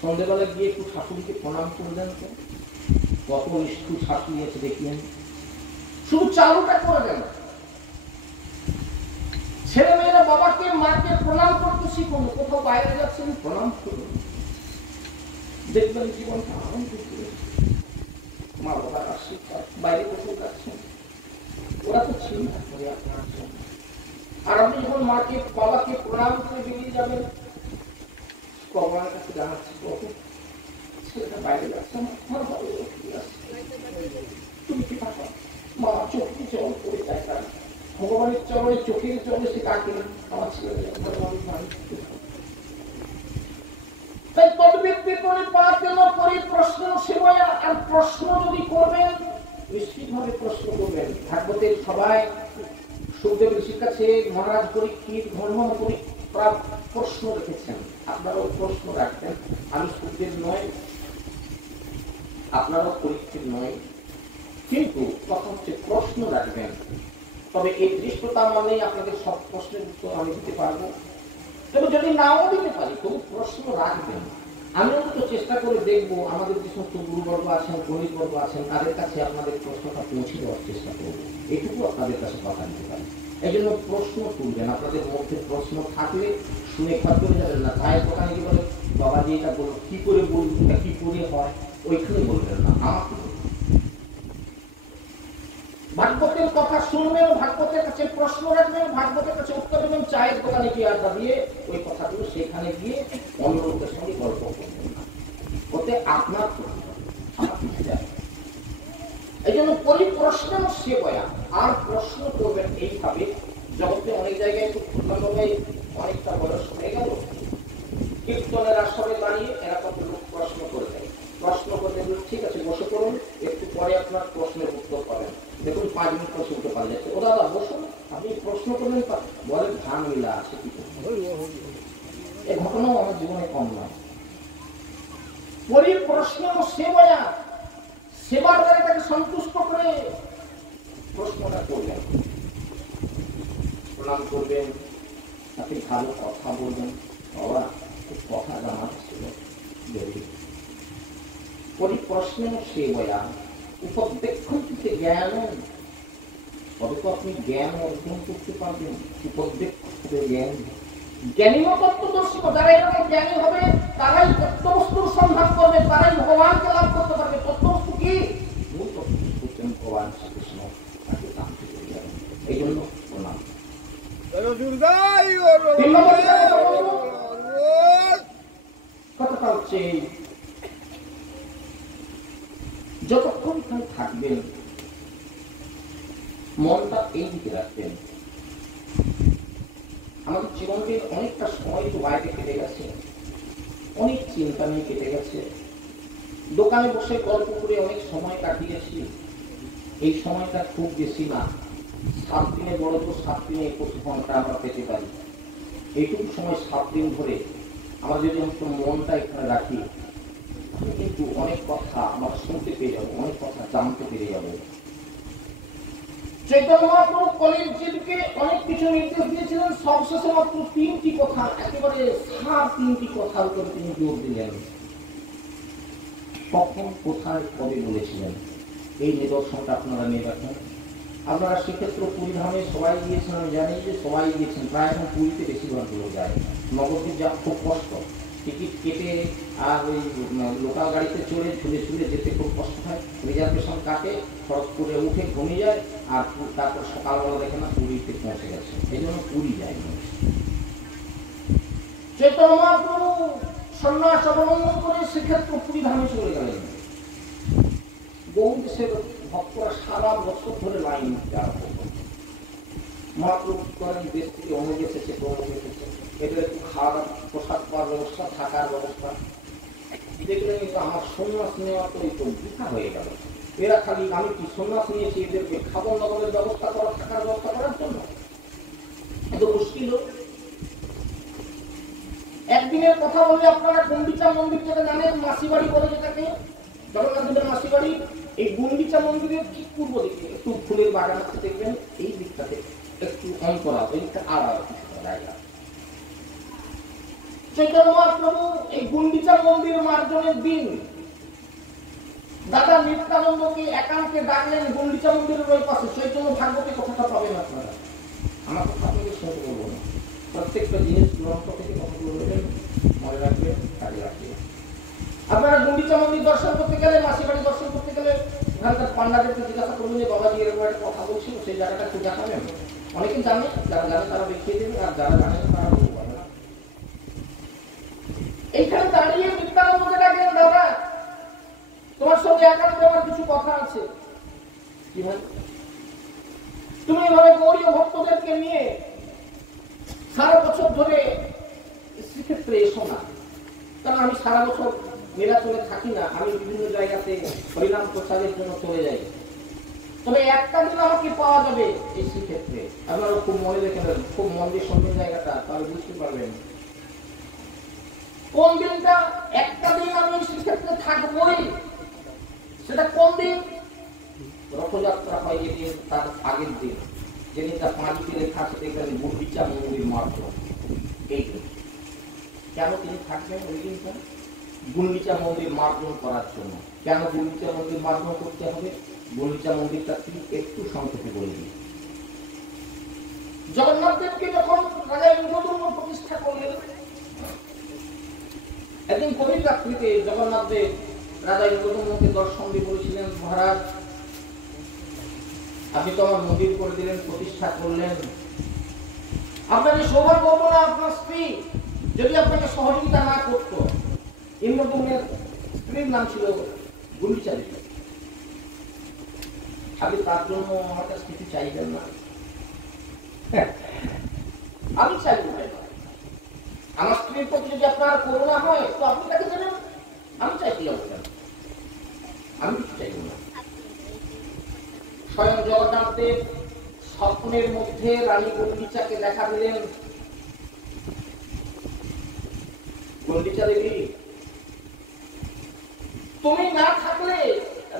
সন্ধ্যেবেলা গিয়ে একটু শাশুড়িকে প্রণাম করলেন তো, কত নিষ্ঠুর শাশুড়ি আছে দেখলেন। শুধু চালুটা করে দেন। ছেলে মেয়েরা বাবাকে মাকে প্রণাম করতে শিখুন। কোথাও বাইরে যাচ্ছেন, প্রণাম করুন, দেখবেন জীবনটা আনন্দ করে। মা বাবার আশীর্বাদ, বাইরে কোথাও যাচ্ছেন, ওরা তো চিন্তা করে আপনার জন্য। আর আপনি যখন মাকে বাবাকে প্রণাম করে বেরিয়ে যাবেন, ভগবানের কাছে জানাচ্ছি, ছেলেটা বাইরে যাচ্ছে, আমার ভালো তুমি কি থাকা। মা চোখে জল করে যায়, ভগবানের চরণে চোখের জলে সে কাকে আমার ছেলে। তাই তদ্বিদ্যে পরিপাতেন পরিপ্রশ্ন সেবয়া। আর প্রশ্ন যদি করবেন নিশ্চিতভাবে প্রশ্ন করবেন। ভাগবতের সবাই সুখদেব ঋষির কাছে মহারাজ পরীক্ষিত ধর্ম প্রশ্ন রেখেছেন, আপনারাও প্রশ্ন রাখবেন। আমি সুখদেব নয়, আপনারাও পরীক্ষিত নয়, কিন্তু কথা হচ্ছে প্রশ্ন রাখবেন। তবে এই দৃষ্টতা মানেই আপনাদের সব প্রশ্নের উত্তর আমি দিতে পারবো, তবে যদি নাও দিতে পারি তবু প্রশ্ন রাখবেন। আমি অন্তত চেষ্টা করে দেখবো আমাদের যে সমস্ত গুরুবর্গ আছেন, গণিতবর্গ আছেন, তাদের কাছে আপনাদের প্রশ্নটা পৌঁছে দেওয়ার চেষ্টা করবো, এটুকু আপনাদের কাছে কথা দিতে পারি। এই জন্য প্রশ্ন তুলবেন। আপনাদের মধ্যে প্রশ্ন থাকলে শুনে খারাপ করে যাবেন না। চায়ের দোকানে কি বলে বাবাজি এটা বলবো, কি করে বলবো, এটা কি করে হয়, ওইখানে বলবেন না, আমাকে ভাগবতের কথা শুনবেন, ভাগবতের কাছে প্রশ্ন রাখবেন, ভাগবতের কাছে উত্তর দেবেন। চায়ের দোকানে গিয়ে আড্ডা দিয়ে ওই কথাগুলো সেখানে গিয়ে অন্য লোকের সঙ্গে গল্প করবেন না, ওতে আপনার আমার কিছু যায়। এই জন্য পরিপ্রশ্ন সেবয়া। আর প্রশ্ন করবেন এইভাবে, জগতে অনেক জায়গায় খুব ভালোভাবে অনেকটা বয়স হয়ে গেল, কীর্তনের আসরে দাঁড়িয়ে এরকম লোক প্রশ্ন করে দেয়। প্রশ্ন করতে ঠিক আছে বসে পড়ুন, একটু পরে আপনার প্রশ্নের উত্তর পাবেন। দেখুন 5 মিনিট পর শুনতে পাওয়া যাচ্ছে, ও দাদা বসুন, আপনি প্রশ্ন করলেন, বলেন ঝামেলা আছে কি। এই ঘটনাও আমার জীবনে কম নয়। পরিপ্রশ্ন সেবয়া, সেবার দ্বারা তাকে সন্তুষ্ট করে প্রশ্নটা করলেন। প্রণাম করবেন, আপনি ভালো কথা বলবেন, বাবা কথা জানা ছিল। পরিপ্রশ্ন সেবয়া উপদেক্ষন্তে জ্ঞান, তবে তো আপনি জ্ঞান অর্জন করতে পারবেন। উপদেক্ষন্তে জ্ঞান, জ্ঞানী ও তত্ত্বদর্শী, যারা এরকম জ্ঞানী হবে তারাই তত্ত্ববস্তুর সন্ধান করবে, তারাই ভগবানকে লাভ করতে পারবে। তত্ত্ববস্তু কি? মূল তত্ত্ববস্তু হচ্ছেন ভগবান শ্রীকৃষ্ণ, তাকে জানতে পেরে যাবেন। এই জন্য প্রণাম। কথাটা হচ্ছে যতক্ষণ থাকবেন মনটা এই দিকে রাখবেন। আমাদের জীবনের অনেকটা সময় তো বাইরে কেটে গেছে, অনেক চিন্তা নিয়ে কেটে গেছে, দোকানে বসে গল্প করে অনেক সময় কাটিয়েছি। এই সময়টা খুব বেশি না, 7 দিনে বড় তো 7 দিনে 21 ঘন্টা আমরা পেতে পারি। এইটুকু সময় 7 দিন ধরে আমরা যদি মনটা এখানে রাখি, কিন্তু অনেক কথা আমরা শুনতে পেয়ে যাবো, অনেক কথা জানতে পেরে যাবো। চৈতন্য মহাপ্রভু কলির জীবকে অনেক কিছু নির্দেশ দিয়েছিলেন, সবশেষে মাত্র 3টি কথা, একেবারে 3টি কথার উপর তিনি জোর দিলেন। কখন, কোথায়, কবে বলেছিলেন, এই নিদর্শনটা আপনারা নিয়ে রাখেন। আপনারা সেক্ষেত্রে পুরীধামে সবাই গিয়েছেন, আমি জানি যে সবাই গিয়েছেন, প্রায় এখন পুরীতে বেশিরভাগ লোক যায়। নবদ্বীপ যাওয়া খুব কষ্ট, টিকিট কেটে আর ওই লোকাল গাড়িতে চড়ে ঝুলে ঝুলে যেতে খুব কষ্ট হয়। রিজার্ভেশন কাটে, খড়গপুরে উঠে ঘুমিয়ে যায়, আর তারপর সকালবেলা দেখে না পুরীতে পৌঁছে গেছে। এই জন্য পুরী যায় না। চৈতন্য মহাপ্রভু সন্ন্যাস অবলম্বন করে সেক্ষেত্রে পুরীধামে চলে গেলেন। বহু দেশের ভক্তরা সারা বছর ধরে লাইন দিতে আরম্ভ করেন। মহাপ্রভু করেন দেশ থেকে অমুক এসেছে, তমুক এসেছে, এদের একটু খাওয়া পোশাক পাওয়ার ব্যবস্থা, থাকার ব্যবস্থা দেখলেন। কিন্তু আমার সন্ন্যাস নেওয়া তো এই তো বৃথা হয়ে গেল। এরা খালি আমি কি সন্ন্যাস নিয়েছি এদেরকে খাবার দাবারের ব্যবস্থা করা, থাকার ব্যবস্থা করার জন্য, এত মুশকিল। একদিনের কথা বললে আপনারা গুন্ডিচা মন্দির যেটা জানেন, মাসিবাড়ি বলে যেটাকে, জগন্নাথ দেবের মাসিবাড়ি, এই গুন্ডিচা মন্দিরের ঠিক পূর্ব দিকে একটু ফুলের বাগান আছে দেখবেন, এই দিকটাতে একটু অন্তরা, ওই দিকটা আড়াল কিছুটা জায়গা। চৈতন্য মহাপ্রভু এই গুন্ডিচা মন্দির মার্জনের দিন দাদা নিত্যানন্দকে একান্তে ডাকলেন গুন্ডিচা মন্দিরের ওই পাশে। চৈতন্য ভাগবতে কথাটা পাবেন আপনারা, আমার কথা আপনাদের শুনতে বলবো না। প্রত্যেকটা জিনিস গ্রন্থ থেকে কথাগুলো বলবেন, মনে রাখবেন, কাজে রাখবেন। আপনারা গুন্ডিচা মন্দির দর্শন করতে গেলে, মাসিবাড়ি দর্শন করতে গেলে ওখানকার পান্ডাদেরকে জিজ্ঞাসা করবেন যে বাবাজি এরকম একটা কথা বলছিল, সেই জায়গাটা একটু দেখাবেন। অনেকে জানে, যারা জানে তারা দেখিয়ে দেবেন, আর যারা জানে না তারা বলতে পারবে না। এইখানে দাঁড়িয়ে নিত্যানন্দকে ডাকলেন, দাদা তোমার সঙ্গে একান্তে আমার কিছু কথা আছে। কি ভাই? তুমি এভাবে গৌরীয় ভক্তদেরকে নিয়ে 4 বছর ধরে শ্রীক্ষেত্রে এসো না, কারণ আমি সারা বছর নীলাচলে থাকি না, আমি বিভিন্ন জায়গাতে হরিনাম প্রচারের জন্য চলে যাই। তবে একটা দিন আমাকে পাওয়া যাবে এই শ্রীক্ষেত্রে, আপনারা খুব মনে রেখে দেন, খুব মন দিয়ে শুনবেন জায়গাটা, তাহলে বুঝতে পারবেন কোন দিনটা। একটা দিন আমি শ্রীক্ষেত্রে থাকবোই, সেটা কোন দিন? রথযাত্রা হয় যেদিন, তার আগের দিন, যেদিন তার পাঁচিতে লেখা আছে দেখবেন গুন্ডিচা মন্দির মার্গ। এই দিন কেন তিনি থাকবেন ওই দিনটা? গুন্ডিচা মন্দির মার্জন করার জন্য। কেন গুন্ডিচা মন্দির মার্জন করতে হবে? গুন্ডিচা মন্দিরটা কি একটু সংক্ষেপে বলে দিই। জগন্নাথ দেবকে যখন রাজা ইন্দ্রদম্ন প্রতিষ্ঠা করলেন, একদিন গভীর রাত্রিতে জগন্নাথ দেব রাজা ইন্দ্রদম্নকে দর্শন দিয়ে বলেছিলেন, মহারাজ আপনি তো আমার মন্দির করে দিলেন, প্রতিষ্ঠা করলেন, আপনার যে সৌভাগ্য হতো না আপনার স্ত্রী যদি আপনাকে সহযোগিতা না করত। ইন্দ্রদম্নের স্ত্রীর নাম ছিল গুন্ডিচা দেবী। আপনি তার জন্য আমার কাছে কিছু চাইবেন না? আমি চাইব না। আমার স্ত্রীর প্রতি যদি আপনার করুণা হয় তো আপনি তাকে দেবেন, আমি চাইতে যাবো কেন? আমি কিছু চাইব না। স্বয়ং জগন্নাথ দেব স্বপ্নের মধ্যে রানী গুন্ডিচাকে দেখা দিলেন। গুন্ডিচা দেবী, তুমি না থাকলে,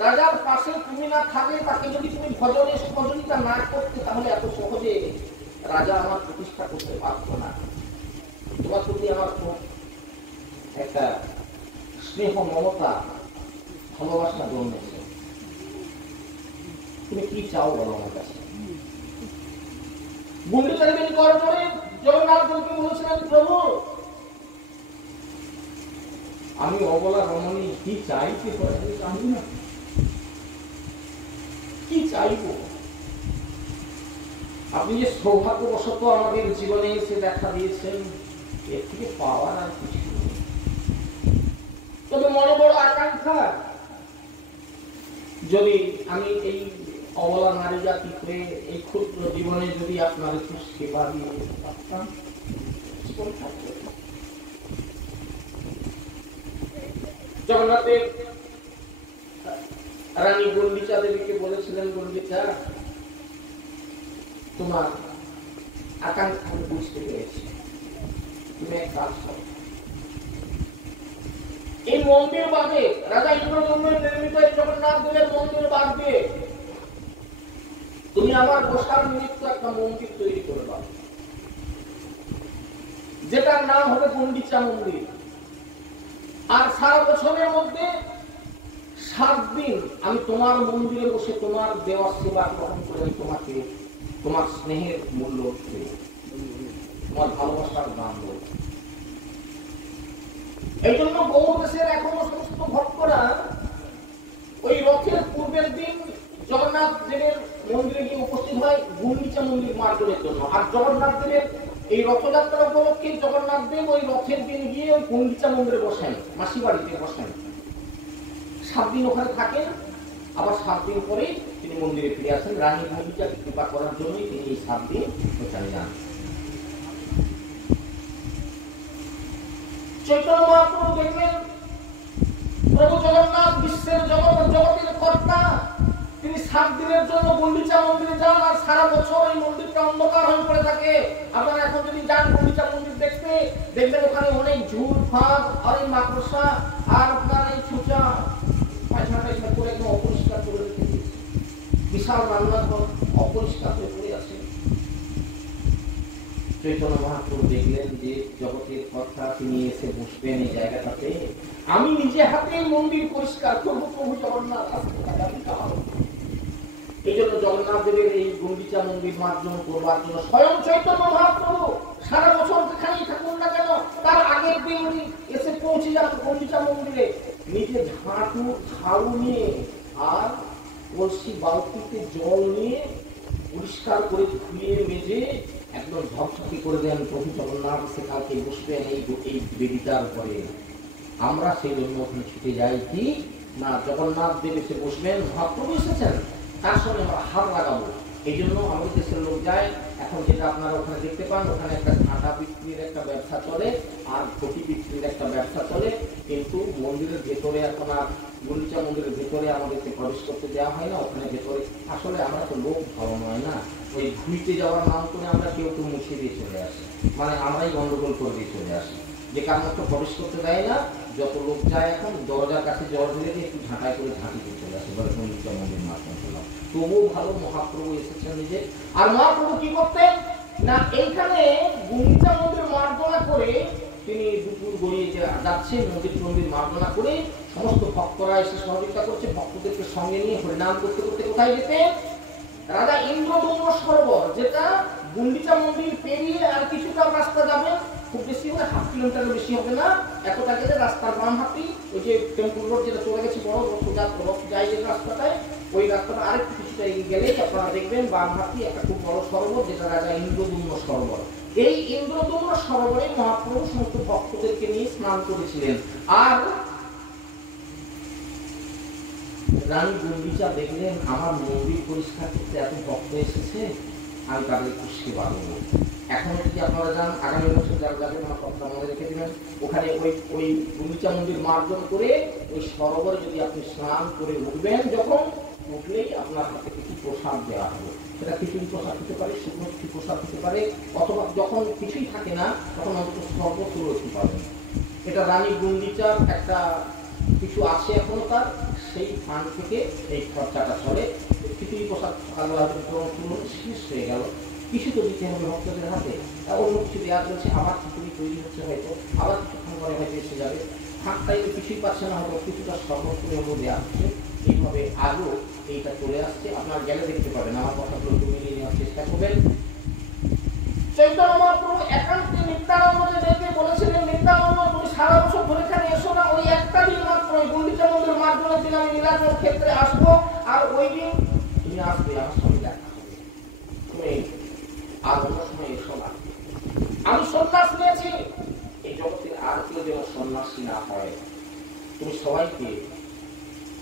রাজার পাশে তুমি না থাকলে, তাকে যদি তুমি ভজনে সহযোগিতা না করতে, তাহলে এত সহজে রাজা আমার প্রতিষ্ঠা করতে পারত না। তোমার প্রতি আমার খুব একটা স্নেহ, মমতা, ভালোবাসা জন্মেছে। তুমি কি চাও বলো আমার কাছে? গুন্ডিচা দেবী করার পরে জগন্নাথ দেবকে বলেছিলেন, প্রভু আমি অবলা রমণী কি চাইতে পারি জানি না, কি চাইবো? আপনি যে সৌভাগ্যবশত আমাদের জীবনে এসে দেখা দিয়েছেন, এর থেকে পাওয়ার আর কিছু নেই। তবে মনে বড় আকাঙ্ক্ষা, যদি আমি এই অবলা নারী জাতি হয়ে এই ক্ষুদ্র জীবনে যদি আপনার একটু সেবা দিয়ে পারতাম। জগন্নাথ দেব রানী গুন্ডিচা দেবীকে বলেছিলেন, গুন্ডিচা তোমার আকাঙ্ক্ষা বুঝতে পেরেছি, তুমি এক কাজ করো, এই মন্দির বাদে, রাজা ইন্দ্রদম্নের নির্মিত জগন্নাথ দেবের মন্দির বাদে তুমি আমার বসার নিমিত্ত একটা মন্দির তৈরি করে দাও, যেটার নাম হবে গুন্ডিচা মন্দির। আর সারা বছরের মধ্যে 7 দিন আমি তোমার মন্দিরে বসে তোমার দেওয়া সেবা গ্রহণ করে তোমাকে তোমার স্নেহের মূল্য দেব, তোমার ভালোবাসার দান দেব। এই জন্য গৌড় দেশের এখনো সমস্ত ভক্তরা ওই রথের পূর্বের দিন জগন্নাথ দেবের মন্দিরে গিয়ে উপস্থিত হয় গুন্ডিচা মন্দির মার্জনের জন্য। আর জগন্নাথ দেবের এই রথযাত্রা উপলক্ষে জগন্নাথ দেব ওই রথের দিন গিয়ে ওই গুন্ডিচা মন্দিরে বসেন, মাসি বাড়িতে বসেন, 7 দিন ওখানে থাকেন, আবার 7 দিন পরে তিনি মন্দিরে ফিরে আসেন। রানী গুন্ডিচাকে কৃপা করার জন্যই তিনি এই 7 দিন ওখানে যান। চৈতন্য মহাপ্রভু দেখলেন প্রভু জগন্নাথ বিশ্বের জগতের কর্তা, তিনি 7 দিনের জন্য গুন্ডিচা মন্দিরে যান, আর সারা বছর এই মন্দিরটা অন্ধকার হয়ে পড়ে থাকে। আপনারা এখন যদি যান গুন্ডিচা মন্দির দেখতে, দেখবেন ওখানে অনেক ঝুল ফাঁক, অনেক মাকড়সা, আর আপনার এই ছুঁচা পায়খানাটা করে একদম অপরিষ্কার করে রেখে দিয়েছে। বিশাল রান্নাঘর অপরিষ্কার হয়ে পড়ে আছে। চৈতন্য মহাপ্রভু দেখলেন যে জগতের কথা, তিনি এসে বসবেন এই জায়গাটাতে, আমি নিজে হাতে মন্দির পরিষ্কার করবো, প্রভু জগন্নাথ এই জন্য জগন্নাথ দেবের এই গুন্ডিচা মন্দির মার্জন করবার জন্য স্বয়ং চৈতন্য মহাপ্রভু সারা বছর যেখানেই থাকুন না কেন, তার আগের দিন উনি এসে পৌঁছে যান গুন্ডিচা মন্দিরে, নিজে ঝাড়ু নিয়ে আর কলসি বালতিতে জল নিয়ে পরিষ্কার করে ধুয়ে মেজে একদম ঝকঝকে করে দেন। প্রভু জগন্নাথ সে কালকে বসবেন এই বেদিটার উপরে। আমরা সেই জন্য ওখানে ছুটে যাই কি না, জগন্নাথ দেব এসে বসবেন, মহাপ্রভু এসেছেন, তার সঙ্গে আমরা হাত লাগাবো, এই জন্য আমাদের দেশের লোক যায়। এখন যেটা আপনারা ওখানে দেখতে পান, ওখানে একটা ঝাঁটা বিক্রির একটা ব্যবসা চলে আর ঘটি বিক্রির একটা ব্যবসা চলে, কিন্তু মন্দিরের ভেতরে এখন আর গুন্ডিচা মন্দিরের ভেতরে আমাদেরকে প্রবেশ করতে দেওয়া হয় না। ওখানে ভেতরে আসলে আমরা তো লোক ভালো নয় না, ওই ধুইতে যাওয়ার নাম করে আমরা কেউ কেউ মুছিয়ে দিয়ে চলে আসি, মানে আমরাই গন্ডগোল করে দিয়ে চলে আসি, যে কারণে তো প্রবেশ করতে দেয় না। যত লোক যায় এখন দরজার কাছে জল ঢেলে দিয়ে একটু ঝাঁটাই করে ঝাঁটি দিয়ে চলে আসে, বলে গুন্ডিচা মন্দির মাধ্যমে চলাম। তবুও ভালো মহাপ্রভু এসেছেন নিজে। আর মহাপ্রভু কি করতেন না, এইখানে গুন্ডিচা মন্দির মার্জনা করে তিনি দুপুর গড়িয়ে যাচ্ছে, মন্দির মার্জনা করে সমস্ত ভক্তরা এসে সহযোগিতা করছে, ভক্তদেরকে সঙ্গে নিয়ে হরিনাম করতে করতে কোথায় যেতেন? রাজা ইন্দ্রদম্ন সরোবর, যেটা গুন্ডিচা মন্দির পেরিয়ে আর কিছুটা রাস্তা যাবে, খুব বেশি হলে 1/2 কিলোমিটারের বেশি হবে না, এতটা গেলে রাস্তার বাম হাতি ওই যে টেম্পল রোড যেটা চলে গেছে বড় রথ যায় যে রাস্তাটায়, ওই রাস্তাটা আরেকটু কিছুটা এগিয়ে গেলে আপনারা দেখবেন বাম হাতি একটা খুব বড় সরোবর, যেটা রাজা ইন্দ্রদম্ন সরোবর। এই ইন্দ্রদম্ন সরোবরে মহাপ্রভু সমস্ত ভক্তদেরকে নিয়ে স্নান করেছিলেন। আর রানী গুন্ডিচা দেখলেন আমার মন্দির পরিষ্কার করতে এত ভক্ত এসেছে, আমি তাদের একটু সেবা দেবো। এখন যদি আপনারা যান, আগামী বছর যারা যাবেন আমার কথা মনে রেখে দিবেন, ওখানে ওই গুন্ডিচা মন্দির মার্জন করে ওই সরোবরে যদি আপনি স্নান করে উঠবেন, যখন উঠলেই আপনার হাতে কিছু প্রসাদ দেওয়া হবে। সেটা খিচুড়ি প্রসাদ হতে পারে, শুকনো কিছু প্রসাদ হতে পারে, অথবা যখন কিছুই থাকে না তখন অন্তত সর্বসুরক্ষি পাবেন। এটা রানী গুন্ডিচার একটা কিছু আছে এখনো তার, সেই ফান্ড থেকে এই খরচাটা চলে। খিচুড়ি প্রসাদ শেষ হয়ে গেল, কিছু তো দিতে হবে ভক্তদের হাতে, অন্য কিছু দেওয়া চলছে, আবার খিচুড়ি তৈরি হচ্ছে, হয়তো আবার কিছুক্ষণ পরে হয়তো এসে যাবে, ফাঁকটাই কিছুই পাচ্ছে না, হয়তো কিছুটা সর্বত্র দেওয়া হচ্ছে। এইভাবে আজও এইটা চলে আসছে, আপনার গেলে দেখতে পাবেন। আমার কথাগুলো মিলিয়ে নেওয়ার চেষ্টা করবেন। চৈতন্য মহাপ্রভু একান্তে নিত্যানন্দকে ডেকে বলেছিলেন, নিত্যানন্দ তুমি সারা বছর ধরে এখানে এসো না, ওই একটা দিন মাত্র ওই গুন্ডিচা মন্দির মার্জনের দিন আমি নীলাচল ক্ষেত্রে আসবো, আর ওই দিন তুমি আসবে, আমার সঙ্গে দেখা হবে, তুমি আর অন্য সময় এসো না। আমি সন্ন্যাস নিয়েছি, এই জগতের আর কেউ যেন সন্ন্যাসী না হয়। তুমি সবাইকে,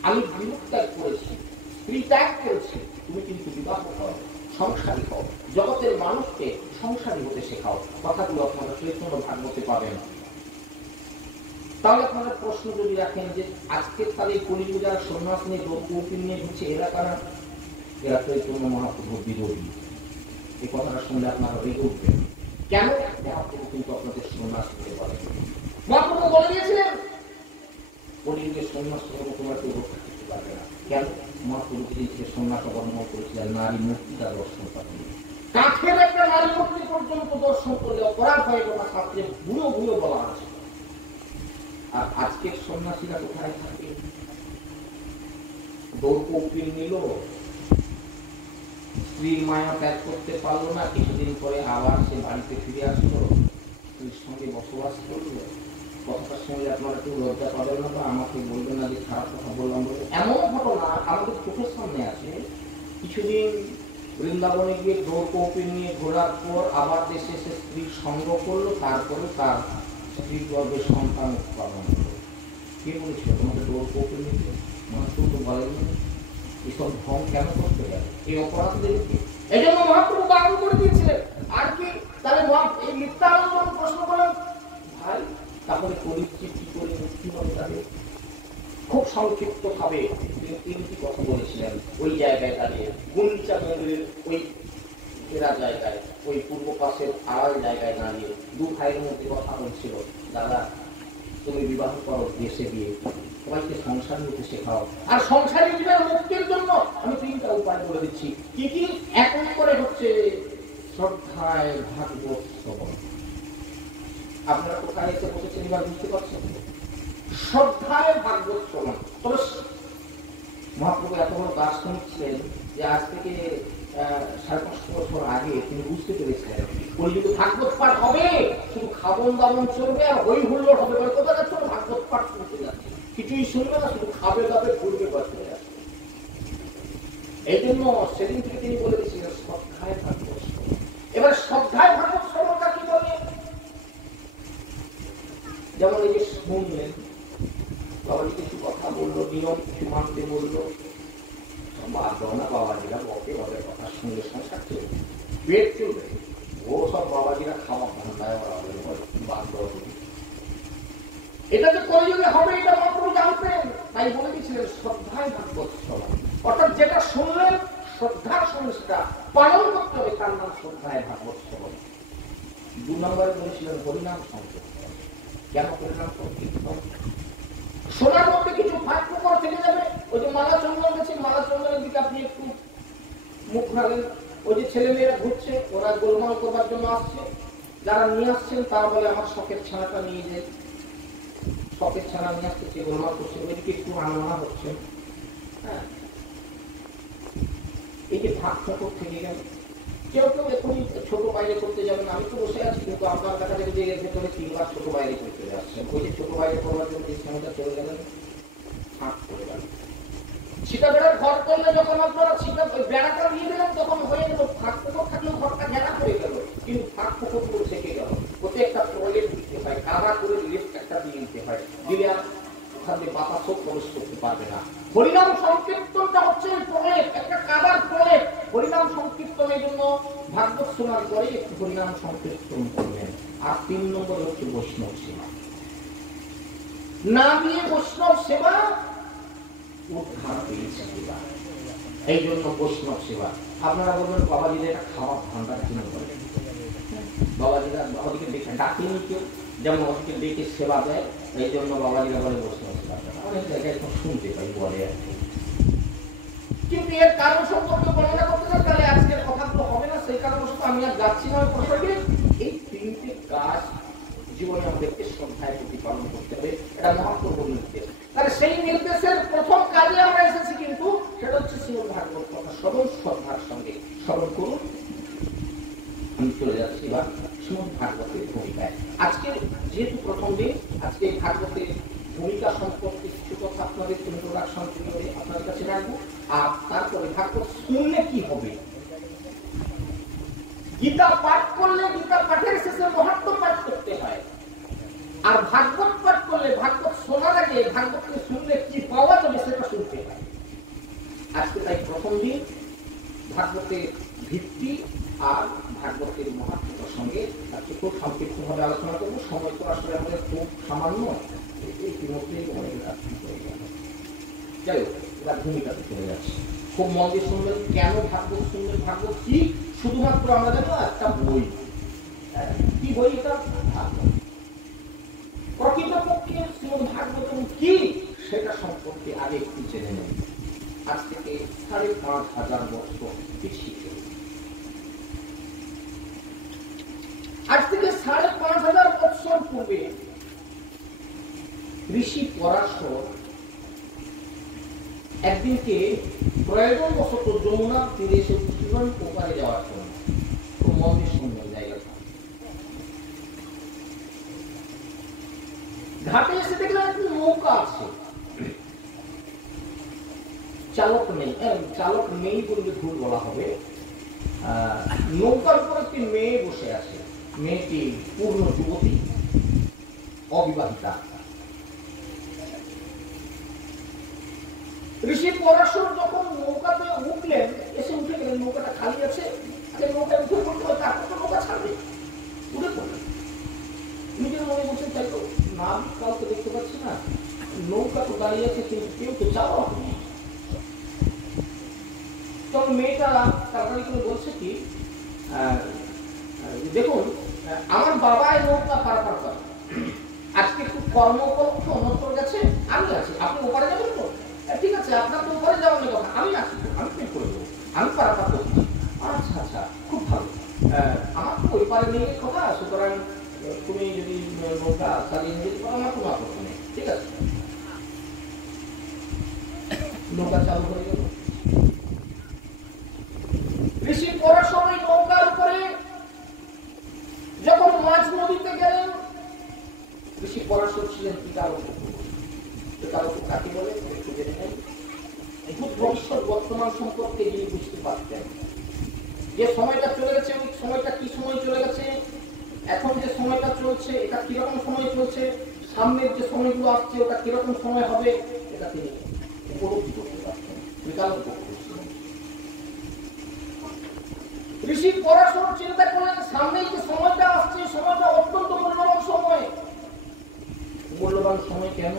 আমি বিরোধ ত্যাগ করেছি, স্ত্রী ত্যাগ করেছি, তুমি কিন্তু বিবাহ করো, সংসারী হও, জগতের মানুষকে সংসারী হতে শেখাও। কথাগুলো আপনারা চৈতন্য ভাগবতে পাবেন। তাহলে আপনারা প্রশ্ন যদি রাখেন যে আজকের তাহলে কলিযুগে যারা সন্ন্যাস নিয়ে কৌপিন নিয়ে ঘুরছে, এরা কারা? এরা চৈতন্য মহাপ্রভুর বিরোধী। এই কথাটা শুনলে আপনারা রেগে উঠবেন। কেন? মহাপ্রভু কিন্তু আপনাদের সন্ন্যাস করতে পারেন। মহাপ্রভু বলে দিয়েছিলেন কলিযুগে সন্ন্যাস করে তোমরা কেউ রক্ষা করতে পারবে না। কেন? মহাপ্রভু যেদিন থেকে সন্ন্যাস অবলম্বন করেছিলেন, নারী মূর্তি তার দর্শন করেন, কাঠের একটা নারী মূর্তি পর্যন্ত দর্শন করলে অপরাধ হয়, কথা শাস্ত্রে ভুলো ভুলো বলা আছে। আর আজকের সন্ন্যাসীরা কোথায় থাকে? দৌড়কৌপিন নিল, স্ত্রীর মায়া ত্যাগ করতে পারলো না, কিছুদিন পরে আবার সে বাড়িতে ফিরে আসলো, স্ত্রীর সঙ্গে বসবাস করলো। কথাটা শুনলে আপনারা কেউ লজ্জা পাবেন না বা আমাকে বলবেন না যে খারাপ কথা বললাম বলে। এমন ঘটনা আমাদের চোখের সামনে আছে। কিছুদিন বৃন্দাবনে গিয়ে দৌড়কৌপিন নিয়ে ঘোরার পর আবার দেশে এসে স্ত্রীর সঙ্গ করলো, তারপরে তার স্ত্রীর গর্ভের সন্তান উৎপাদন করলো। কে বলেছিল তোমাকে দৌড়কৌপিন নিতে? মহাপ্রভু তো বলেন এসব ঢং কেন করতে গেল, এই অপরাধীদেরকে। এই জন্য মহাপ্রভু বারণ করে দিয়েছিলেন। আর কি তাহলে এই নিত্যানন্দ প্রশ্ন করেন, ভাই তাহলে পরিচিত কি করে মুক্তি হবে তাদের? খুব সংক্ষিপ্ত ভাবে তিনি 3টি কথা বলেছিলেন ওই জায়গায় দাঁড়িয়ে, গুন্ডিচা মন্দিরের ওই ঘেরা জায়গায়, ওই পূর্ব পাশের আড়াল জায়গায় দাঁড়িয়ে 2 ভাইয়ের মধ্যে কথা বলছিল, দাদা তুমি বিবাহ করো, দেশে গিয়ে সবাইকে সংসার নিতে শেখাও, আর সংসারী জীবনের মুক্তির জন্য আমি 3টা উপায় বলে দিচ্ছি। কি কি? 1 নম্বরে হচ্ছে শ্রদ্ধায় ভাগবত শ্রবণ। আপনারা কোথায় এসে বসেছেন এবার বুঝতে পারছেন? শ্রদ্ধায় ভাগবত শ্রবণ। তবে মহাপ্রভু এত বড় দার্শনিক ছিলেন যে আজ থেকে 550 বছর আগে তিনি বুঝতে পেরেছিলেন কলিযুগে ভাগবত পাঠ হবে, শুধু খাবন দাবন চলবে আর হই হুল্লোড় হবে। কোথা যাচ্ছে? ভাগবত পাঠ শুনতে যাচ্ছে, কিছুই শুনবে না, শুধু খাবে দাবে ঘুরবে বাঁচবে যাচ্ছে। এই জন্য সেদিন থেকে তিনি বলে দিয়েছিলেন শ্রদ্ধায় ভাগবত শ্রবণ। এবার শ্রদ্ধায় ভাগবত শ্রবণটা কি বলে? যেমন এই যে শুনলেন, বাবাজি কিছু কথা বললো, নিয়ম কিছু মানতে বললো, বাবা বাবাজিরা বকে, ওদের কথা শুনলে ও সব বাবাজিরা খাওয়া ঠান্ডায় এটা যে কলিযুগে হবে এটা মাত্র জানতেন, তাই বলে দিয়েছিলেন শ্রদ্ধায় ভাগবত শ্রবণ। অর্থাৎ যেটা শুনলেন শ্রদ্ধার সঙ্গে সেটা পালন করতে হবে, তার নাম শ্রদ্ধায় ভাগবত শ্রবণ। 2 নম্বরে বলেছিলেন হরিনাম সংকীর্তন। কেন হরিনাম সংকীর্তন? শোনার মধ্যে কিছু ফাঁক ফোকর থেকে যাবে। ওই যে মালা চন্দন গেছে, মালা চন্দনের দিকে আপনি একটু মুখ রাখেন, ওই যে ছেলে মেয়েরা ঘুরছে, ওরা গোলমাল করবার জন্য আসছে, যারা নিয়ে আসছেন তারা বলে আমার শখের ছানাটা নিয়ে যায়, শখের ছানা নিয়ে আসছে, সে গোলমাল করছে, ওইদিকে একটু আনানা হচ্ছে। হ্যাঁ, এই যে ফাঁক ফোকর থেকে গেল। কেউ কেউ এখনই ছোট বাইরে করতে যাবেন, আমি তো বসে আছি, কিন্তু আপনার দেখা যাবে যে এর ভেতরে 3 বার ছোট বাইরে করতে যাচ্ছেন। ওই যে ছোট বাইরে করবার জন্য এই সময়টা চলে গেলেন, ফাঁক করে গেল। ছিটা বেড়ার ঘর করলে যখন আপনারা ছিটা বেড়াটা দিয়ে দিলেন তখন হয়ে গেল, ফাঁক ফোকর থাকলেও ঘরটা ঘেরা হয়ে গেল, কিন্তু ফাঁক ফোকর পুরো থেকে গেল। ওতে একটা টয়লেট দিতে হয়, কাদা করে লিফট একটা দিয়ে দিতে হয়, দিলে আর ওখান থেকে বাতাসও প্রবেশ করতে পারবে না। হরিনাম সংকীর্তনটা হচ্ছে টয়লেট, একটা কাদার টয়লেট। হরিনাম সংকীর্তনের জন্য ভাগবত শোনার পরে একটু হরিনাম সংকীর্তন করলেন। আর 3 নম্বর হচ্ছে বৈষ্ণব সেবা। না দিয়ে বৈষ্ণব সেবা উদ্ধার পেয়েছে সেবা, এই জন্য বৈষ্ণব সেবা। আপনারা বলবেন বাবাজিদের একটা খাওয়ার ভান্ডার কিনে করে, বাবাজিরা বাবাজিকে দেখে ডাকেনি কেউ, যেমন ওদিকে ডেকে সেবা দেয়, এই জন্য বাবাজিরা বলে বৈষ্ণব সেবা। অনেক জায়গায় এখন শুনতে পাই বলে আর কি, কিন্তু এর কারণ সম্পর্কে বর্ণনা করতে চাই তাহলে আজকের কথাগুলো হবে না, সেই কারণবশত আমি আর যাচ্ছি না প্রসঙ্গে। এই 3টে কাজ জীবনে আমাদেরকে শ্রদ্ধায় প্রতিপালন করতে হবে, এটা মহাপ্রভুর নির্দেশ। তাহলে সেই নির্দেশের প্রথম কাজে আমরা এসেছি, কিন্তু সেটা হচ্ছে শ্রীমদ্ ভাগবত কথা শ্রবণ শ্রদ্ধার সঙ্গে শ্রবণ করুন। আমি চলে যাচ্ছি এবার শ্রীমদ্ ভাগবতের ভূমিকায়। আজকে যেহেতু প্রথম দিন, আজকে ভাগবতের ভূমিকা সম্পর্কে কিছু কথা আপনাদের ইন্ট্রোডাকশন করে আপনাদের কাছে রাখবো, আর তারপরে ভাগবত শুনলে কি হবে। গীতা পাঠ করলে গীতা পাঠের শেষে মহাত্ম পাঠ করতে হয়, আর ভাগবত পাঠ করলে ভাগবত শোনার আগে ভাগবতকে শুনলে কি পাওয়া যাবে সেটা শুনতে হয়। আজকে তাই প্রথম দিন ভাগবতের ভিত্তি আর ভাগবতের মহাত্ম প্রসঙ্গে আজকে খুব সংক্ষিপ্ত ভাবে আলোচনা করবো। সময় তো আসলে আমাদের খুব সামান্য, যাই হোক এবার ভূমিকাতে চলে যাচ্ছে। খুব মন দিয়ে শুনবেন, কেন ভাগবত শুনবেন, ভাগবত কি, শুধুমাত্র আমরা জানো একটা বই, কি বই এটা, প্রকৃতপক্ষে শ্রীমদ্ ভাগবত কি সেটা সম্পর্কে আগে একটু জেনে নেব। আজ থেকে 5,500 বছর পিছিয়ে, আজ থেকে 5,500 বছর পূর্বে ঋষি পরাশর একদিনকে প্রয়োজন বশত যমুনার তীরে এসে উঠলেন ওপারে যাওয়ার জন্য। খুব মন্দির সুন্দর জায়গাটা। ঘাটে এসে দেখলেন একটি নৌকা আছে, চালক নেই, চালক নেই বললে ভুল বলা হবে। নৌকার উপর একটি মেয়ে বসে আছে, মেয়েটি পূর্ণ যুবতী, অবিবাহিতা। ঋষি পরাশর যখন নৌকাতে উঠলেন, এসে উঠে গেলেন, নৌকাটা খালি আছে, নৌকায় উঠে পড়তে হবে, তারপর তো নৌকা ছাড়বে, উঠে পড়লেন। নিজের মনে বলছেন তাই তো, না কাউকে দেখতে পাচ্ছি না, নৌকা তো দাঁড়িয়ে আছে কিন্তু কেউ তো চাওয়া নেই। তখন মেয়েটা তাড়াতাড়ি করে বলছে কি, দেখুন আমার বাবা এই নৌকা পারাপার করে, আজকে খুব কর্ম উপলক্ষে অন্যত্র গেছে, আমি আছি, আপনি ওপারে যাবেন তো? ঠিক আছে, আপনার তো ওপারে যাওয়ার কথা, আমি আছি, আমি ঠিক করে দেবো, আমি পারাপার করছি। আচ্ছা আচ্ছা, খুব ভালো, আমার তো ওই পারে নিয়ে কথা, সুতরাং তুমি যদি নৌকা চালিয়ে নিয়ে যেতে পারো আমার কোনো আপত্তি নেই, ঠিক আছে। নৌকা চালু হয়ে গেল। ঋষি পরাশর এই নৌকার উপরে যখন মাঝ নদীতে গেলেন, ঋষি পরাশর ছিলেন পিতারক। পিতারক কাকে বলে একটু জেনে নেই। ভূত ভবিষ্যৎ বর্তমান সম্পর্কে যিনি বুঝতে পারতেন, যে সময়টা চলে গেছে ওই সময়টা কি সময় চলে গেছে, এখন যে সময়টা চলছে এটা কিরকম সময় চলছে, সামনের যে সময়গুলো আসছে ওটা কিরকম সময় হবে, এটা তিনি উপলব্ধি করতে পারতেন। পিতারক ঋষি পরাশর চিন্তা করলেন সামনেই যে সময়টা আসছে, সময়টা অত্যন্ত মূল্যবান সময়। মূল্যবান সময় কেন?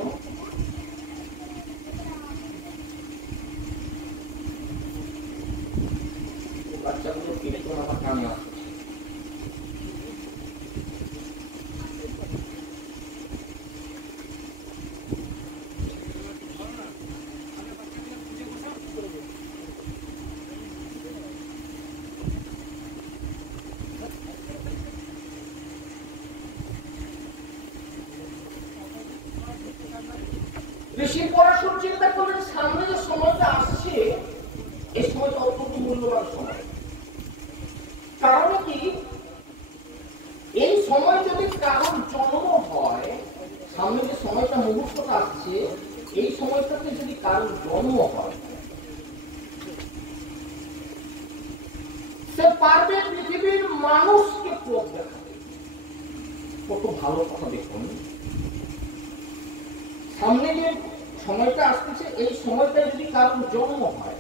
বাচ্চাগুলো কীর্তন আমার কানে আসছে। ঋষি পরাশর চিন্তা করলেন সামনে যে সময়টা আসছে এই সময়টা অত্যন্ত মূল্যবান সময়। কারণ কি, এই সময় যদি কারোর জন্ম হয়, সামনে যে সময়টা মুহূর্তটা আসছে এই সময়টাতে যদি কারোর জন্ম হয়, সে পারবে পৃথিবীর মানুষকে পথ দেখাতে। কত ভালো কথা দেখুন, সামনে যে সময়টা আসতেছে এই সময়টা যদি কারোর জন্ম হয়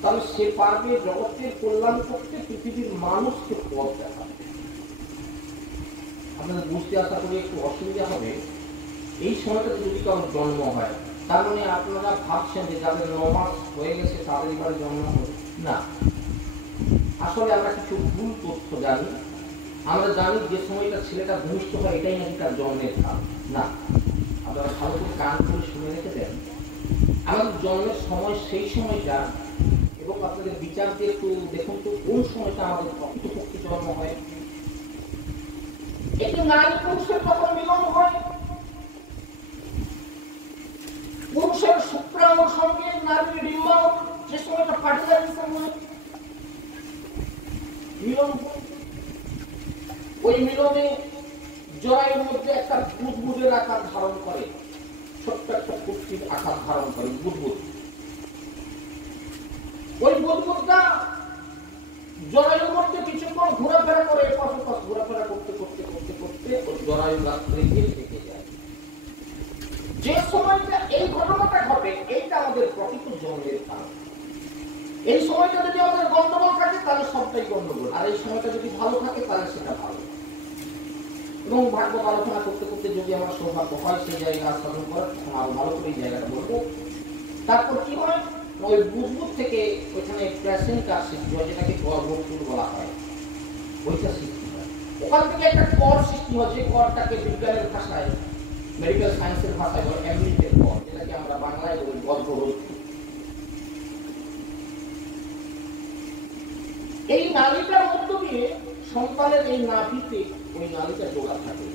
তাহলে সে পারবে জগতের কল্যাণ করতে, পৃথিবীর মানুষকে পথ দেখাতে। আপনাদের বুঝতে আশা করি একটু অসুবিধা হবে। এই সময়টাতে যদি কারোর জন্ম হয় তার মানে আপনারা ভাবছেন যে যাদের 9 মাস হয়ে গেছে তাদের এবারে জন্ম হবে না। আসলে আমরা কিছু ভুল তথ্য জানি। আমরা জানি যে সময়টা ছেলেটা ভূমিষ্ঠ হয় এটাই নাকি তার জন্মের কাল। না, আপনারা ভালো করে কান করে শুনে রেখে দেন। আমাদের জন্মের সময় সেই সময়টা, এবং আপনাদের বিচার দিয়ে একটু দেখুন তো কোন সময়টা আমাদের প্রকৃতপক্ষে জন্ম হয়। এটি নারী পুরুষের যখন মিলন হয়, পুরুষের শুক্রাণুর সঙ্গে নারীর ডিম্বাণু যে সময়টা ফার্টিলাইজেশন হয়, মিলন হয়, ওই মিলনে জরায়ুর মধ্যে একটা বুদবুদের আকার ধারণ করে, ছোট্ট একটা কুষ্ঠির আকার ধারণ করে বুদবুদ। ওই বুদবুদটা জরায়ুর মধ্যে কিছুক্ষণ ঘোরাফেরা করে, এপাশ ঘোরাফেরা করতে করতে করতে করতে ওই জরায়ু গাছটা গিয়ে থেকে যায়। যে সময়টা এই ঘটনাটা ঘটে এইটা আমাদের প্রকৃত জন্মের কারণ। এই সময়টা যদি আমাদের গন্ডগোল থাকে তাহলে সবটাই গন্ডগোল, আর এই সময়টা যদি ভালো থাকে তাহলে সেটা ভালো। এবং ভাগ্য আলোচনা করতে করতে যদি আমার সৌভাগ্য হয় সেই জায়গা আস্বাদন করার, তখন আরো ভালো করে এই জায়গাটা বলবো। তারপর কি হয়, ওই বুদবুদ থেকে ওইখানে প্লাসেন্টা সৃষ্টি হয়, যেটাকে গর্ভপুর বলা হয়, ওইটা সৃষ্টি হয়। ওখান থেকে একটা কর সৃষ্টি হয়, যে করটাকে বিজ্ঞানের ভাষায়, মেডিকেল সায়েন্সের ভাষায় বলে অ্যামনিটের কর, যেটাকে আমরা বাংলায় বলি গর্ভরোধ। এই নালীটার মধ্য দিয়ে সন্তানের এই নাভিতে ওই নালীটা জোড়া থাকে।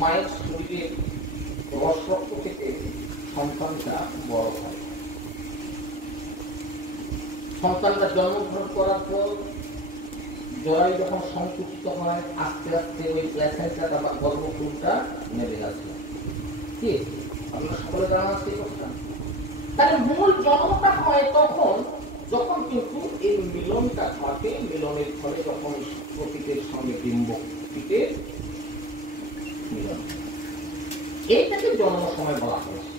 মায়ের শরীরের রস রক্ত থেকে সন্তানটা বড় হয়। সন্তানটা জন্মগ্রহণ করার পর জরায়ু যখন সংকুচিত হয়, আস্তে আস্তে ওই প্ল্যাসেন্টাটা বা গর্ভপুরটা নেমে গেছে। কি আপনারা সকলে জানা আছে এই কথা? তাহলে মূল জন্মটা হয় তখন যখন কিন্তু এই মিলনটা ঘটে। মিলনের ফলে যখন প্রতীকের সঙ্গে ডিম্বকটিকের মিলন, এইটাকে জন্ম সময় বলা হয়েছে।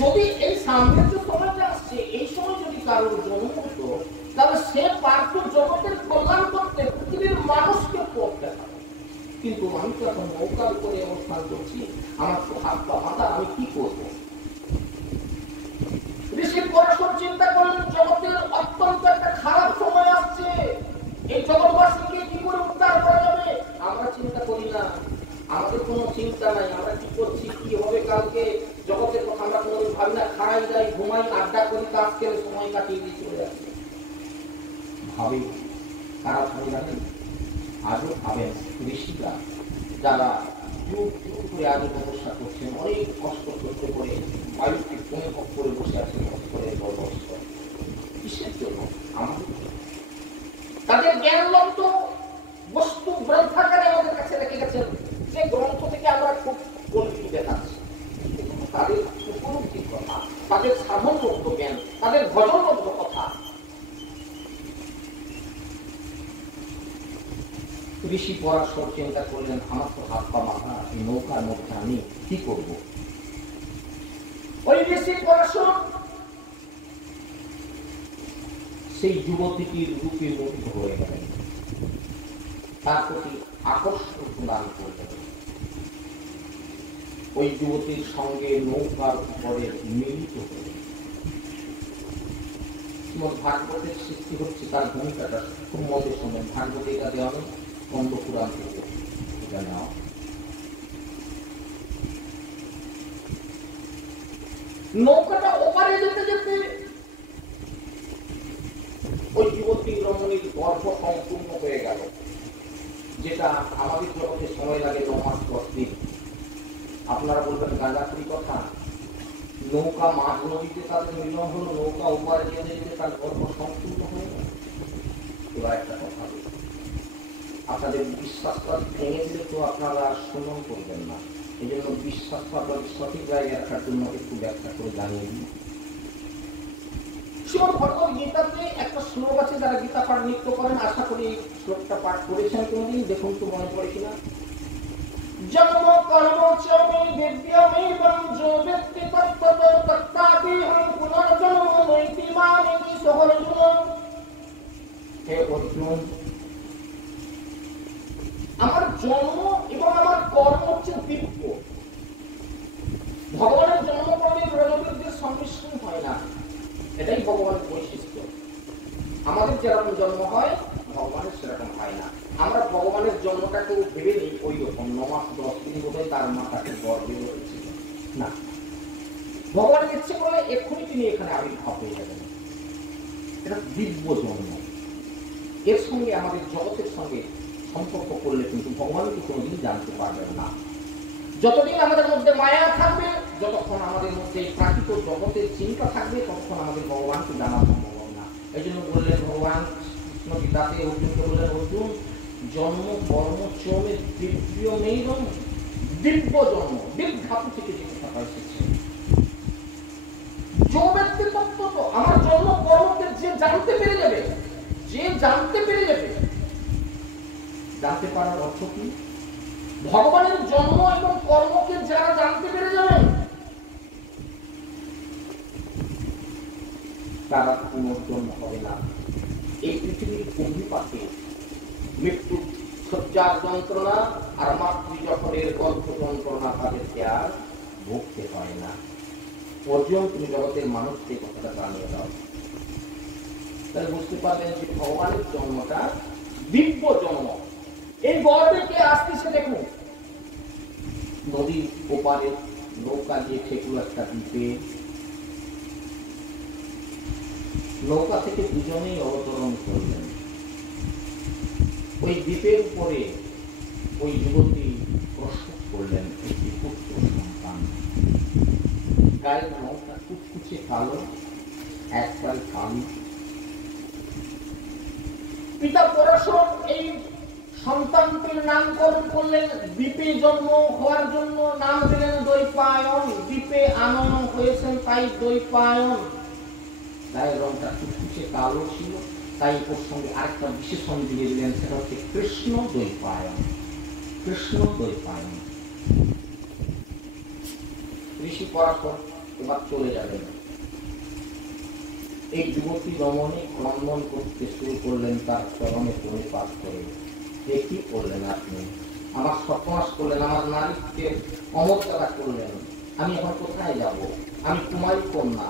যদি এই সামনের যে সময়টা আসছে এই সময় যদি কারোর জন্ম হতো তাহলে সে পার্থ জগতের কল্যাণ করতে, পৃথিবীর মানুষকে পথ দেখাবে। কিন্তু আমি তো এখন নৌকার উপরে অবস্থান করছি, আমার তো হাত পা বাঁধা, আমি কি করবো? ঋষি পরাশর চিন্তা করলেন জগতের অত্যন্ত একটা খারাপ সময় আসছে, এই জগৎবাসীকে কি করে উদ্ধার করা যাবে? আমরা চিন্তা করি না, আমাদের কোনো চিন্তা নাই, আমরা কি করছি, কি হবে কালকে, জগতের কথা আমরা কোনো ভাবি না। খাই যাই, ঘুমাই, আড্ডা করি, কাজ করে সময় কাটিয়ে দিয়ে চলে যাচ্ছে। ভাবি কারা ভাবি না, আজও ভাবেন ঋষিরা, যারা যুগ যুগ করে আজও তপস্যা করছেন, অনেক কষ্ট করতে করে বায়ুকে কমে করে বসে আছেন করে বরবস্ত। কিসের জন্য? আমাদের তাদের জ্ঞান লব্ধ বস্তু গ্রন্থাগারে আমাদের কাছে রেখে গেছেন, যে গ্রন্থ থেকে আমরা খুব গল্প দেখাচ্ছি। কিন্তু তাদের উপলব্ধির কথা, তাদের সাধনলব্ধ জ্ঞান, তাদের ভজনলব্ধ কথা। ঋষি পরাশর চিন্তা করলেন আমার তো হাত পা মাথা, এই নৌকার মধ্যে আমি কি করবো? ওই ঋষি পরাশর সেই যুবতীটির রূপে মুগ্ধ হয়ে গেলেন, তার প্রতি আকর্ষণ প্রদান করলেন। ওই যুবতীর সঙ্গে নৌকার উপরে মিলিত হলেন। ভাগবতের সৃষ্টি হচ্ছে, তার ভূমিকাটা খুব মনের সঙ্গে ভাগবতে এটা দেওয়া হয়, কন্দ পুরাণ থেকে এটা নেওয়া। নৌকাটা ওপারে যেতে যেতে ওই যুবতী রমণীর গর্ভ সম্পূর্ণ হয়ে গেল, যেটা আমাদের জগতে সময় লাগে 9 মাস 10 দিন। আপনারা বলবেন গাঁজাখুরি কথা, নৌকা মাঝ নদীতে তাদের মিলন হলো, নৌকা ওপারে যেতে যেতে তার গর্ভ সম্পূর্ণ হয়ে গেল। এবার একটা কথা, আপনাদের বিশ্বাসটা ভেঙে দিলে তো আপনারা শ্রবণ করবেন না, এই জন্য বিশ্বাসটা আপনাদের সঠিক জায়গায় রাখার জন্য একটু ব্যাখ্যা করে জানিয়ে দিই। শ্রীমদ্ ভগবদ্ গীতাতে একটা শ্লোক আছে, যারা গীতা পাঠ নিত্য করেন আশা করি এই শ্লোকটা পাঠ করেছেন কোনদিন, দেখুন তো মনে পড়ে কিনা। জন্ম কর্ম চ মে দিব্যমেবং যো ব্যক্তি তত্ত্বত তত্ত্বাদিহং পুনর্জন্ম নৈতি মানিতি সহর্জুন। হে অর্জুন, আমার জন্ম এবং আমার কর্ম হচ্ছে দিব্য। ভগবানের জন্ম কর্মের রজবীরদের সংমিশ্রণ হয় না, এটাই ভগবানের বৈশিষ্ট্য। আমাদের যেরকম জন্ম হয় ভগবানের সেরকম হয় না। আমরা ভগবানের জন্মটাকে ভেবে নিই ওই রকম 9 মাস 10 দিন বোধহয় তার মাতাকে গর্ভে রয়েছিল না। ভগবানের ইচ্ছে করলে এক্ষুনি তিনি এখানে আবির্ভাব হয়ে যাবেন। এটা দিব্য জন্ম। এর সঙ্গে আমাদের জগতের সঙ্গে সম্পর্ক করলে কিন্তু ভগবানকে কোনোদিন জানতে পারবেন না। যতদিন আমাদের মধ্যে মায়া থাকবে, যতক্ষণ আমাদের মধ্যে প্রাকৃত জগতের চিন্তা থাকবে, ততক্ষণ আমাদের ভগবানকে জানা সম্ভব না। এই জন্য বললেন ভগবান কৃষ্ণ গীতাতে অর্জুনকে বললেন, অর্জুন জন্ম কর্ম চমে দিব্য নেই, দিব্য জন্ম, দিব্য ধাতু থেকে যে কথা এসেছে। যে ব্যক্তি তত্ত্ব তো আমার জন্ম কর্মকে যে জানতে পেরে যাবে, যে জানতে পেরে যাবে, জানতে পারার অর্থ কি? ভগবানের জন্ম এবং কর্মকে যারা জানতে পেরে যাবেন তারা পুনর্জন্ম হবে না। এই পৃথিবীর অভিপাতে মৃত্যু, শয্যার যন্ত্রণা আর মাতৃজঠরের গর্ভ যন্ত্রণা তাদেরকে আর ভুগতে হয় না। অর্জুন, তুমি জগতের মানুষকে কথাটা জানিয়ে দাও। তাহলে বুঝতে পারলেন যে ভগবানের জন্মটা দিব্য জন্ম। এই গর্ভে কে আসতেছে দেখুন, নদীর ওপারে নৌকা দিয়ে ঠেকুল একটা দ্বীপে, নৌকা থেকে দুজনেই অবতরণ করলেন। ওই দ্বীপের উপরে ওই যুবতী প্রসব করলেন একটি পুত্র সন্তান। গায়ের রংটা কুচকুচে কালো, একবারে কালো। পিতা পরাশর এই সন্তানটির নামকরণ করলেন, দ্বীপে জন্ম হওয়ার জন্য নাম দিলেন দ্বৈপায়ন। দ্বীপে আনয়ন হয়েছেন তাই দ্বৈপায়ন। গায়ের রংটা কুচকুচে কালো ছিল, তাই ওর সঙ্গে আরেকটা বিশেষণ দিয়ে দিলেন, সেটা হচ্ছে কৃষ্ণ দ্বৈপায়ন। কৃষ্ণ দ্বৈপায়ন। ঋষি পরাশর এবার চলে যাবেন। এই যুবতী রমণী ক্রন্দন করতে শুরু করলেন, তার চরণে প্রণিপাত করে। কি করলেন আপনি? আমার সর্বনাশ করলেন, আমার নারীকে অমর্যাদা করলেন। আমি এখন কোথায় যাব? আমি কুমারী কন্যা,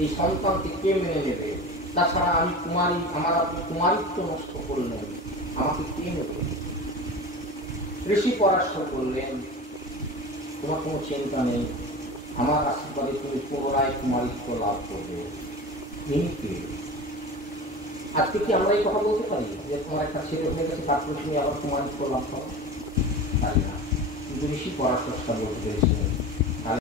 এই সন্তানকে কে মেনে নেবে? তাছাড়া আমি কুমারী, আমার আপনি কুমারিত্ব নষ্ট করলেন, আমাকে কে নেবে? ঋষি পরাশর করলেন, তোমার কোনো চিন্তা নেই, আমার আশীর্বাদে তুমি পুনরায় কুমারিত্ব লাভ করবে। আজকে কি আমরা এই কথা বলতে পারি যে তোমার একটা ছেলে হয়ে গেছে, তারপরে তুমি আবার কুমারিত্ব লাভ করো? পারি না। কিন্তু ঋষি পরাশর বলতে পেরেছিলেন